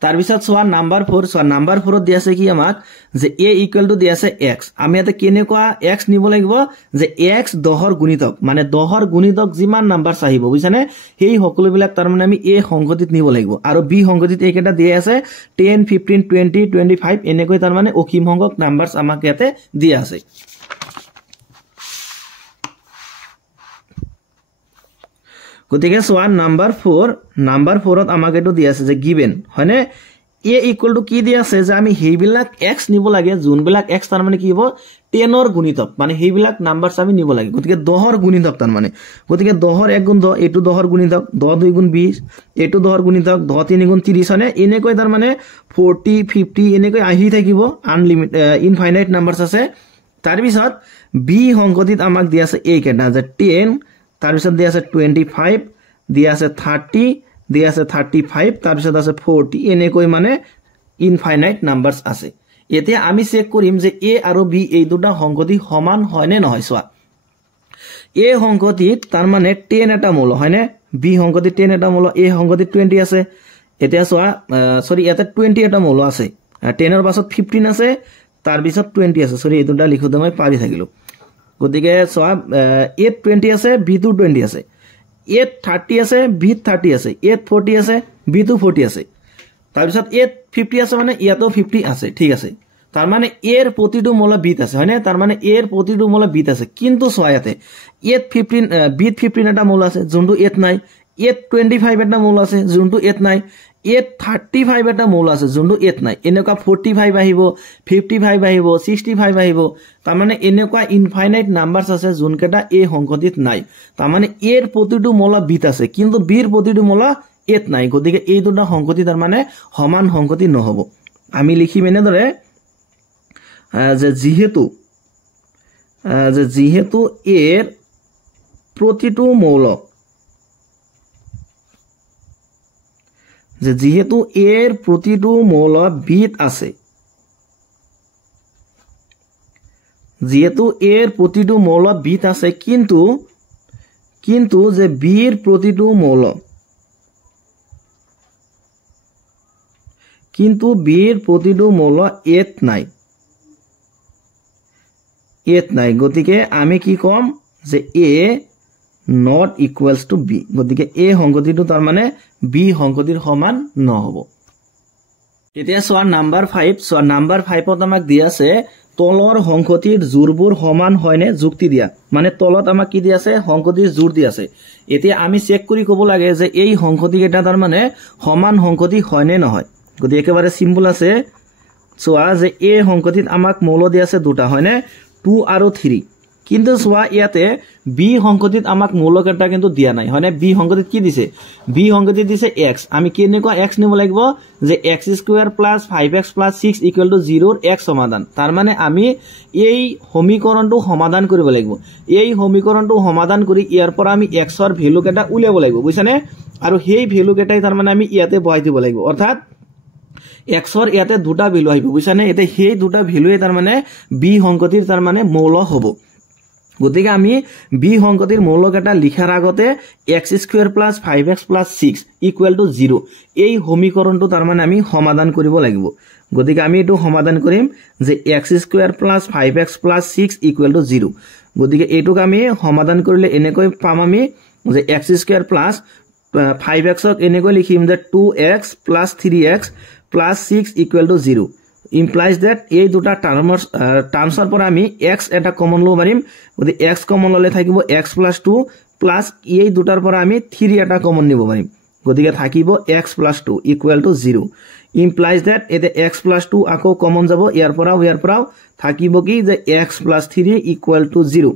তাৰ পিছত সোয়া নাম্বাৰ 4 সোয়া নাম্বাৰ 4 ত দিয়া আছে কি আমাক যে a ইকুয়াল টু দিয়া আছে x আমি এটা কেনেকুৱা x নিব লাগিব যে x 10 ৰ গুণিতক মানে 10 ৰ গুণিতক যিমান নাম্বাৰ আহিব বুজিছানে সেই সকলোবিলাক তাৰ মানে আমি a সংখ্যাটিত নিব লাগিব আৰু b সংখ্যাটিত এইকেইটা দিয়া আছে 10 15 20 25 এনেকৈ তাৰ মানে অসীম সংখ্যক নাম্বাৰছ আমাক ইয়াতে দিয়া আছে গতিকে সোয়া নাম্বাৰ 4 ত আমাক এটো দিয়া আছে যে গিভেন হয়নে a ইকুয়াল টু কি দিয়া আছে যে আমি হেইবিলাক x নিব লাগে যোনবিলাক x তাৰ মানে কি হ'ব 10 ৰ গুণিতক মানে হেইবিলাক নাম্বাৰছ আমি নিব লাগে গতিকে 10 ৰ গুণিতক তাৰ মানে গতিকে 10 ৰ 1 গুণ 10 এটো 10 ৰ গুণিতক 10 2 গুণ 20 এটো 10 ৰ গুণিতক 10 3 গুণ 30 হনে এনেকৈ তাৰ মানে 40 50 এনেকৈ আহি থাকিব আনলিমিট ইনফাইনাইট নাম্বাৰছ আছে তাৰ পিছত b সংখ্যাটিত আমাক দিয়া আছে এই কেটা যে 10 তাৰ পিছত দিয়া আছে 25 দিয়া আছে 30 দিয়া আছে 35 তাৰ পিছত আছে 40 এনেকৈ মানে ইনফাইনাইট নাম্বাৰছ আছে এতিয়া আমি চেক কৰিম যে a আৰু b এই দুটা সংখ্যাটি সমান হয় নে নহয় সোয়া a সংখ্যাটিত তাৰ মানে 10 এটা মৌল হয়নে b সংখ্যাটিত 10 এটা মৌল a সংখ্যাটিত 20 আছে এতিয়া সোয়া সৰি এটা 20 এটা মৌল আছে 10 ৰ পাছত 15 আছে তাৰ পিছত 20 আছে সৰি এই দুটা লিখোতে মই পাৰি থাকিলো গতিকে সোয়া a 20 আছে b 20 আছে a 30 আছে b 30 আছে a 40 আছে b 40 আছে তাৰ পিছত a 50 আছে মানে ইয়াতো 50 আছে ঠিক আছে তাৰ মানে a এৰ প্ৰতিটো মৌল b আছে হয়নে তাৰ মানে a এৰ প্ৰতিটো মৌল b আছে কিন্তু সোয়াতে a 15 b 15 এটা মৌল আছে যোনটো a নাই a 25 এটা মৌল আছে যোনটো a নাই a 35 এটা মৌল আছে যোনটো a নাই এনেকুৱা 45 আহিব 55 আহিব 65 আহিব তাৰ মানে এনেকুৱা ইনফাইনাইট নাম্বাৰছ আছে যোনকেটা a সংখ্যাটিত নাই তাৰ মানে a এৰ প্ৰতিটো মৌল b আছে কিন্তু b এৰ প্ৰতিটো মৌল a নাই গতিকে এই দুটা সংখ্যাটি তাৰ মানে সমান সংখ্যাটি নহব আমি লিখিম এনেদৰে যে যেহেতু এৰ প্ৰতিটো মৌল যেহেতু এৰ প্ৰতিটো মৌল b আছে যেহেতু এৰ প্ৰতিটো মৌল b আছে কিন্তু যে b এৰ প্ৰতিটো মৌল কিন্তু b এৰ প্ৰতিটো মৌল a নাই গতিকে আমি কি কম যে a not equals to b গতিকে a সংখ্যাটিটো তাৰ মানে b সংখ্যাটিৰ সমান নহব এতিয়া সোয়া নাম্বাৰ 5 সোয়া নাম্বাৰ 5 ত আমাক দিয়া আছে তলৰ সংখ্যাটিৰ জোৰবোৰ সমান হয়নে যুক্তি দিয়া মানে তলত আমাক কি দিয়া আছে সংখ্যাটিৰ জোৰ দিয়া আছে এতিয়া আমি চেক কৰি কব লাগে যে এই সংখ্যাটি এটা তাৰ মানে সমান সংখ্যাটি হয়নে নহয় গতিকে একেবাৰে সিম্পল আছে সোয়া যে a সংখ্যাটিত আমাক মৌল দিয়া আছে দুটা হয়নে 2 আৰু 3 কিন্তু চোৱা ইয়াতে বি সংকটিত আমাক মৌলক এটা কিন্তু দিয়া নাই হয়নে বি সংকটিত কি দিছে বি সংকটিত দিছে x আমি কেনেকুৱা x নিব লাগিব যে x² + 5x + 6 = 0 ৰ x সমাধান তাৰ মানে আমি এই সমীকৰণটো সমাধান কৰিব লাগিব এই সমীকৰণটো সমাধান কৰি ইয়াৰ পৰা আমি x ৰ ভ্যালু কেটা উলিয়াব লাগিব বুজিছানে আৰু সেই ভ্যালু কেটাই তাৰ মানে আমি ইয়াতে বহাই দিব লাগিব অৰ্থাৎ x ৰ ইয়াতে দুটা ভ্যালু আহিব বুজিছানে এতে সেই দুটা ভ্যালুয়ে তাৰ মানে বি সংকটিৰ তাৰ মানে মৌল হ'ব গতিকে আমি বি সংকটিৰ মৌলক এটা লিখাৰ আগতে x² + 5x + 6 = 0 এই সমীকৰণটো তাৰ মানে আমি সমাধান কৰিব লাগিব গতিকে আমি এটো সমাধান কৰিম যে x² + 5x + 6 = 0 গতিকে এটোক আমি সমাধান কৰিলে এনেকৈ পাম আমি যে x² + 5x ক এনেকৈ লিখিম যে 2x + 3x + 6 = 0 implies that এই দুটা টাৰ্মসৰ পৰা আমি x এটা কমন লব পাৰিম গতি x কমন ললে থাকিব x + 2 প্লাস এই দুটাৰ পৰা আমি 3 এটা কমন নিব পাৰিম গতিকে থাকিব x + 2 = 0 implies that এতে x + 2 আকৌ কমন যাব ইয়াৰ পৰাও থাকিব কি যে x + 3 = 0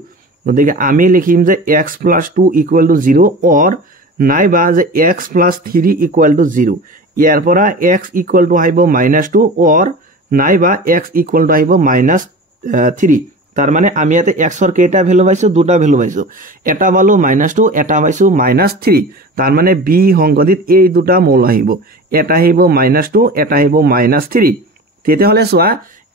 গতিকে আমি লিখিম যে x + 2 = 0 or নাইবা যে x + 3 = 0 ইয়াৰ পৰা x = আহিব -2 or নাইবা x = আহিব -3 তাৰ মানে আমি ইয়াতে x ৰ কেটা ভ্যালু পাইছো দুটা ভ্যালু পাইছো এটা পালো -2 এটা পাইছো -3 তাৰ মানে বি সংকটিত এই দুটা মৌল আহিব এটা আহিব -2 এটা আহিব -3 তেতিয়া হলে সোৱা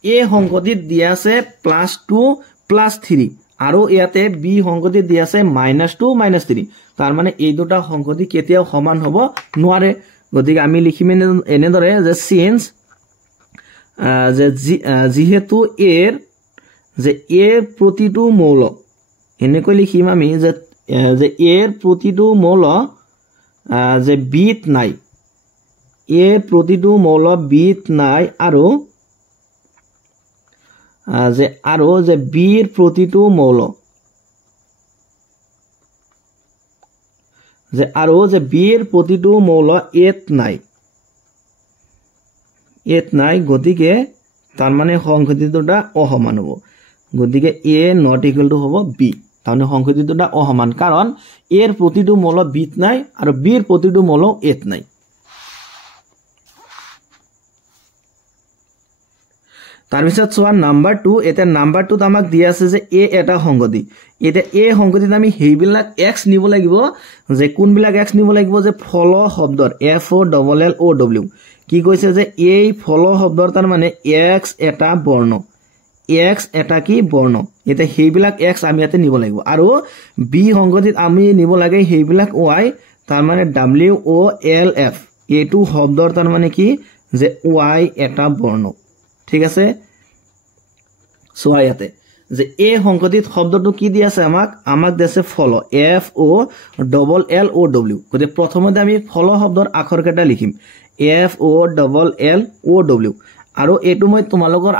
এ সংকটিত দিয়া আছে +2 +3 আৰু ইয়াতে বি সংকটিত দিয়া আছে -2 -3 তাৰ মানে এই দুটা সংকটি কেতিয়াও সমান হ'ব নোৱাৰে গতিকে আমি লিখিম এনেদৰে যে সিন্স যে যেহেতু এৰ প্ৰতিটো মৌল এনেকৈ লিখিম আমি যে এৰ প্ৰতিটো মৌল যে বিত নাই এৰ প্ৰতিটো মৌল বিত নাই আৰু যে বিৰ প্ৰতিটো মৌল যে বিৰ প্ৰতিটো মৌল এত নাই গতিকে তাৰ মানে সংকটি দুটা অসমান হ'ব গতিকে a not equal to হ'ব b তাৰমানে সংকটি দুটা অসমান কাৰণ এৰ প্ৰতিটো মৌল বিত নাই আৰু বিৰ প্ৰতিটো মৌল এত নাই তাৰপিছত সোৱা নাম্বাৰ 2 এটা নাম্বাৰ 2 আমাক দিয়া আছে যে a এটা সংকটি এটা a সংকটিত আমি হেইবিলাক x নিব লাগিব যে কোনবিলাক x নিব লাগিব যে ফল শব্দৰ f o double l o w কি কৈছে যে এই ফল শব্দৰ তাৰ মানে x এটা বৰ্ণ x এটা কি বৰ্ণ এটা হেইবিলাক x আমি ইয়াতে নিব লাগিব আৰু b সংকটিত আমি নিব লাগে হেইবিলাক y তাৰ মানে w o l f এটো শব্দৰ তাৰ মানে কি যে y এটা বৰ্ণ ঠিক আছে সোয়া ইয়াতে যে এ সংকটিত শব্দটো কি দি আছে আমাক দেছে ফল f o double l o w গতে প্ৰথমতে আমি ফল শব্দৰ আখৰ কেটা লিখিম f o double l o w আৰু এটো মই তোমালোকৰ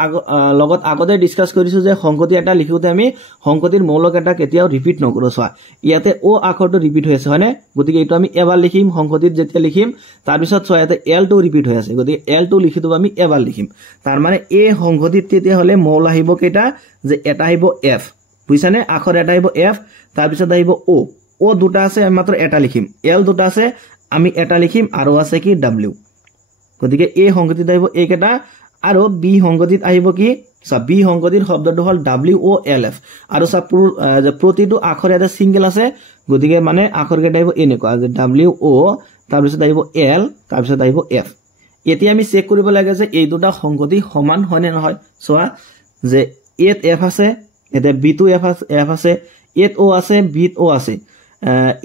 লগত আগতে ডিসকাস কৰিছো যে সংকটি এটা লিখোতে আমি সংকটিৰ মৌলক এটা কেতিয়াও ৰিপিট নকৰো সোয়া ইয়াতে o আখৰটো ৰিপিট হৈ আছে হয়নে গতিকে এটো আমি এবাৰ লিখিম সংকটিত যেতিয়া লিখিম তাৰ পিছত সোয়া ইয়াতে l টো ৰিপিট হৈ আছে গতিকে l টো লিখি দিব আমি এবাৰ লিখিম তাৰ মানে এ সংকটিত তেতিয়া হলে মৌল আহিব কেটা যে এটা আহিব f বুজিছানে আখৰ এটা আহিব f তাৰ পিছত আহিব o দুটা আছে মাত্ৰ এটা লিখিম l দুটা আছে আমি এটা লিখিম আৰু আছে কি w গতিকে এ সংকটিত আহিব এই কেটা আৰু বি সংকটিত আহিব কি বি সংকটিৰ শব্দটো হল w o l f আৰু প্ৰতিটো আখৰ এটা সিঙ্গেল আছে গতিকে মানে আখৰ কেটা আহিব এনেকুৱা যে w o তাৰ পিছত আহিব l তাৰ পিছত আহিব f এতিয়া আমি চেক কৰিব লাগে যে এই দুটা সংকটি সমান হয় নে নহয় সোৱা যে এত f আছে এটা b to f আছে এত o আছে b to o আছে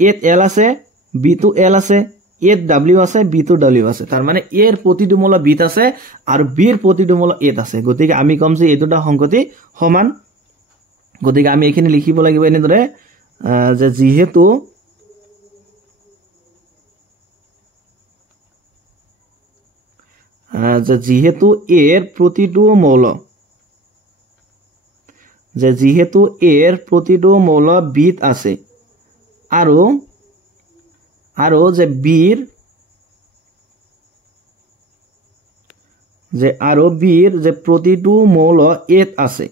এত l আছে b to l আছে এত w আছে b to w আছে তাৰ মানে এৰ প্ৰতিটো মৌল বিত আছে আৰু বিৰ প্ৰতিটো মৌল এত আছে গতিকে আমি কম যে এই দুটা সংকটি সমান গতিকে আমি এখিনি লিখিব লাগিব এনেদৰে যে যেহেতু এৰ প্ৰতিটো মৌল বিত আছে আৰু যে বিৰ যে প্ৰতিটো মৌল এত আছে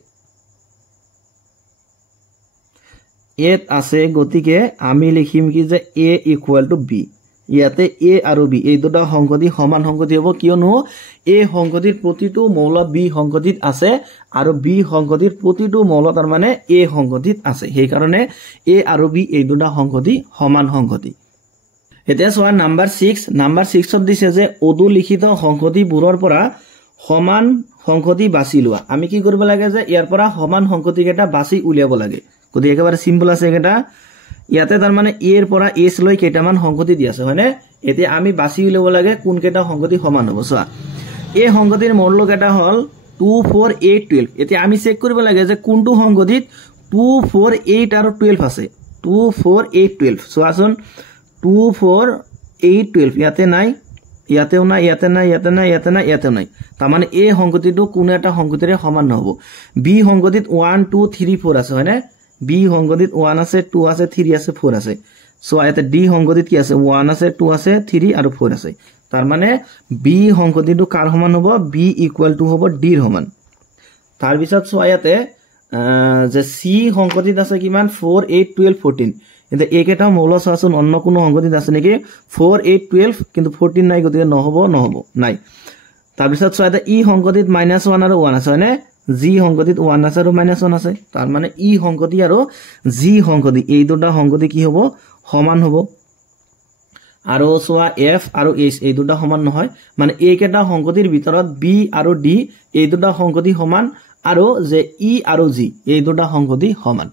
এত আছে গতিকে আমি লিখিম কি যে a ইকুয়াল টু b ইয়াতে a আৰু b এই দুটা সংগতি সমান সংগতি হ'ব কিয়নো a সংগতিৰ প্ৰতিটো মৌল b সংগতিত আছে আৰু b সংগতিৰ প্ৰতিটো মৌল তাৰ মানে a সংগতিত আছে সেই কাৰণে a আৰু b এই দুটা সংগতি সমান সংগতি এতিয়া সোৱা নাম্বাৰ 6 ত দিছে যে অদু লিখিত সংগতিবোৰৰ পৰা সমান সংগতি বাছি লোৱা আমি কি কৰিব লাগে যে ইয়াৰ পৰা সমান সংগতি কেটা বাছি উলিয়াব লাগে গতি একেবাৰে সিম্পল আছে এটা ইয়াতে তাৰ মানে a এৰ পৰা s লৈ কেটামান সংগতি দি আছে হয়নে এতিয়া আমি বাছি উলিয়াব লাগে কোন কেটা সংগতি সমান হ'ব সোৱা এই সংগতিৰ মৌল কেটা হল 2 4 8 12 এতিয়া আমি চেক কৰিব লাগে যে কোনটো সংগতিত 2 4 8 আৰু 12 আছে 2 4 8 12 সোৱাচোন 2 4 8 12 ইয়াতে নাই ইয়াতেও নাই ইয়াতে নাই ইয়াতে নাই ইয়াতে নাই ইয়াতে নাই তাৰ মানে এই সংগতিটো কোন এটা সংগতিৰে সমান নহব বি সংগতিত 1 2 3 4 আছে হয়নে বি সংগতিত 1 আছে 2 আছে 3 আছে 4 আছে সো ইয়াতে ডি সংগতিত কি আছে 1 আছে 2 আছে 3 আৰু 4 আছে তাৰ মানে বি সংগতিটো কাৰ সমান হ'ব বি ইকুয়াল টু হ'ব ডি ৰ সমান তাৰ পিছত সো ইয়াতে যে সি সংগতিত আছে কিমান 4 8 12 14 কিন্তু একেটা মৌল চাচোন অন্য কোনো সংগতিত আছে নেকি 4 8 12 কিন্তু 14 নাই গতিকে নহব নাই তাৰ পিছত সো ইয়াতে ই সংগতিত -1 আৰু 1 আছে হয়নে জি সংগতিত 1 আছে আৰু -1 আছে তাৰ মানে ই সংগতি আৰু জি সংগতি এই দুটা সংগতি কি হ'ব সমান হ'ব আৰু সোৱা এফ আৰু এইচ এই দুটা সমান নহয় মানে এইকেটা সংগতিৰ ভিতৰত বি আৰু ডি এই দুটা সংগতি সমান আৰু যে ই আৰু জি এই দুটা সংগতি সমান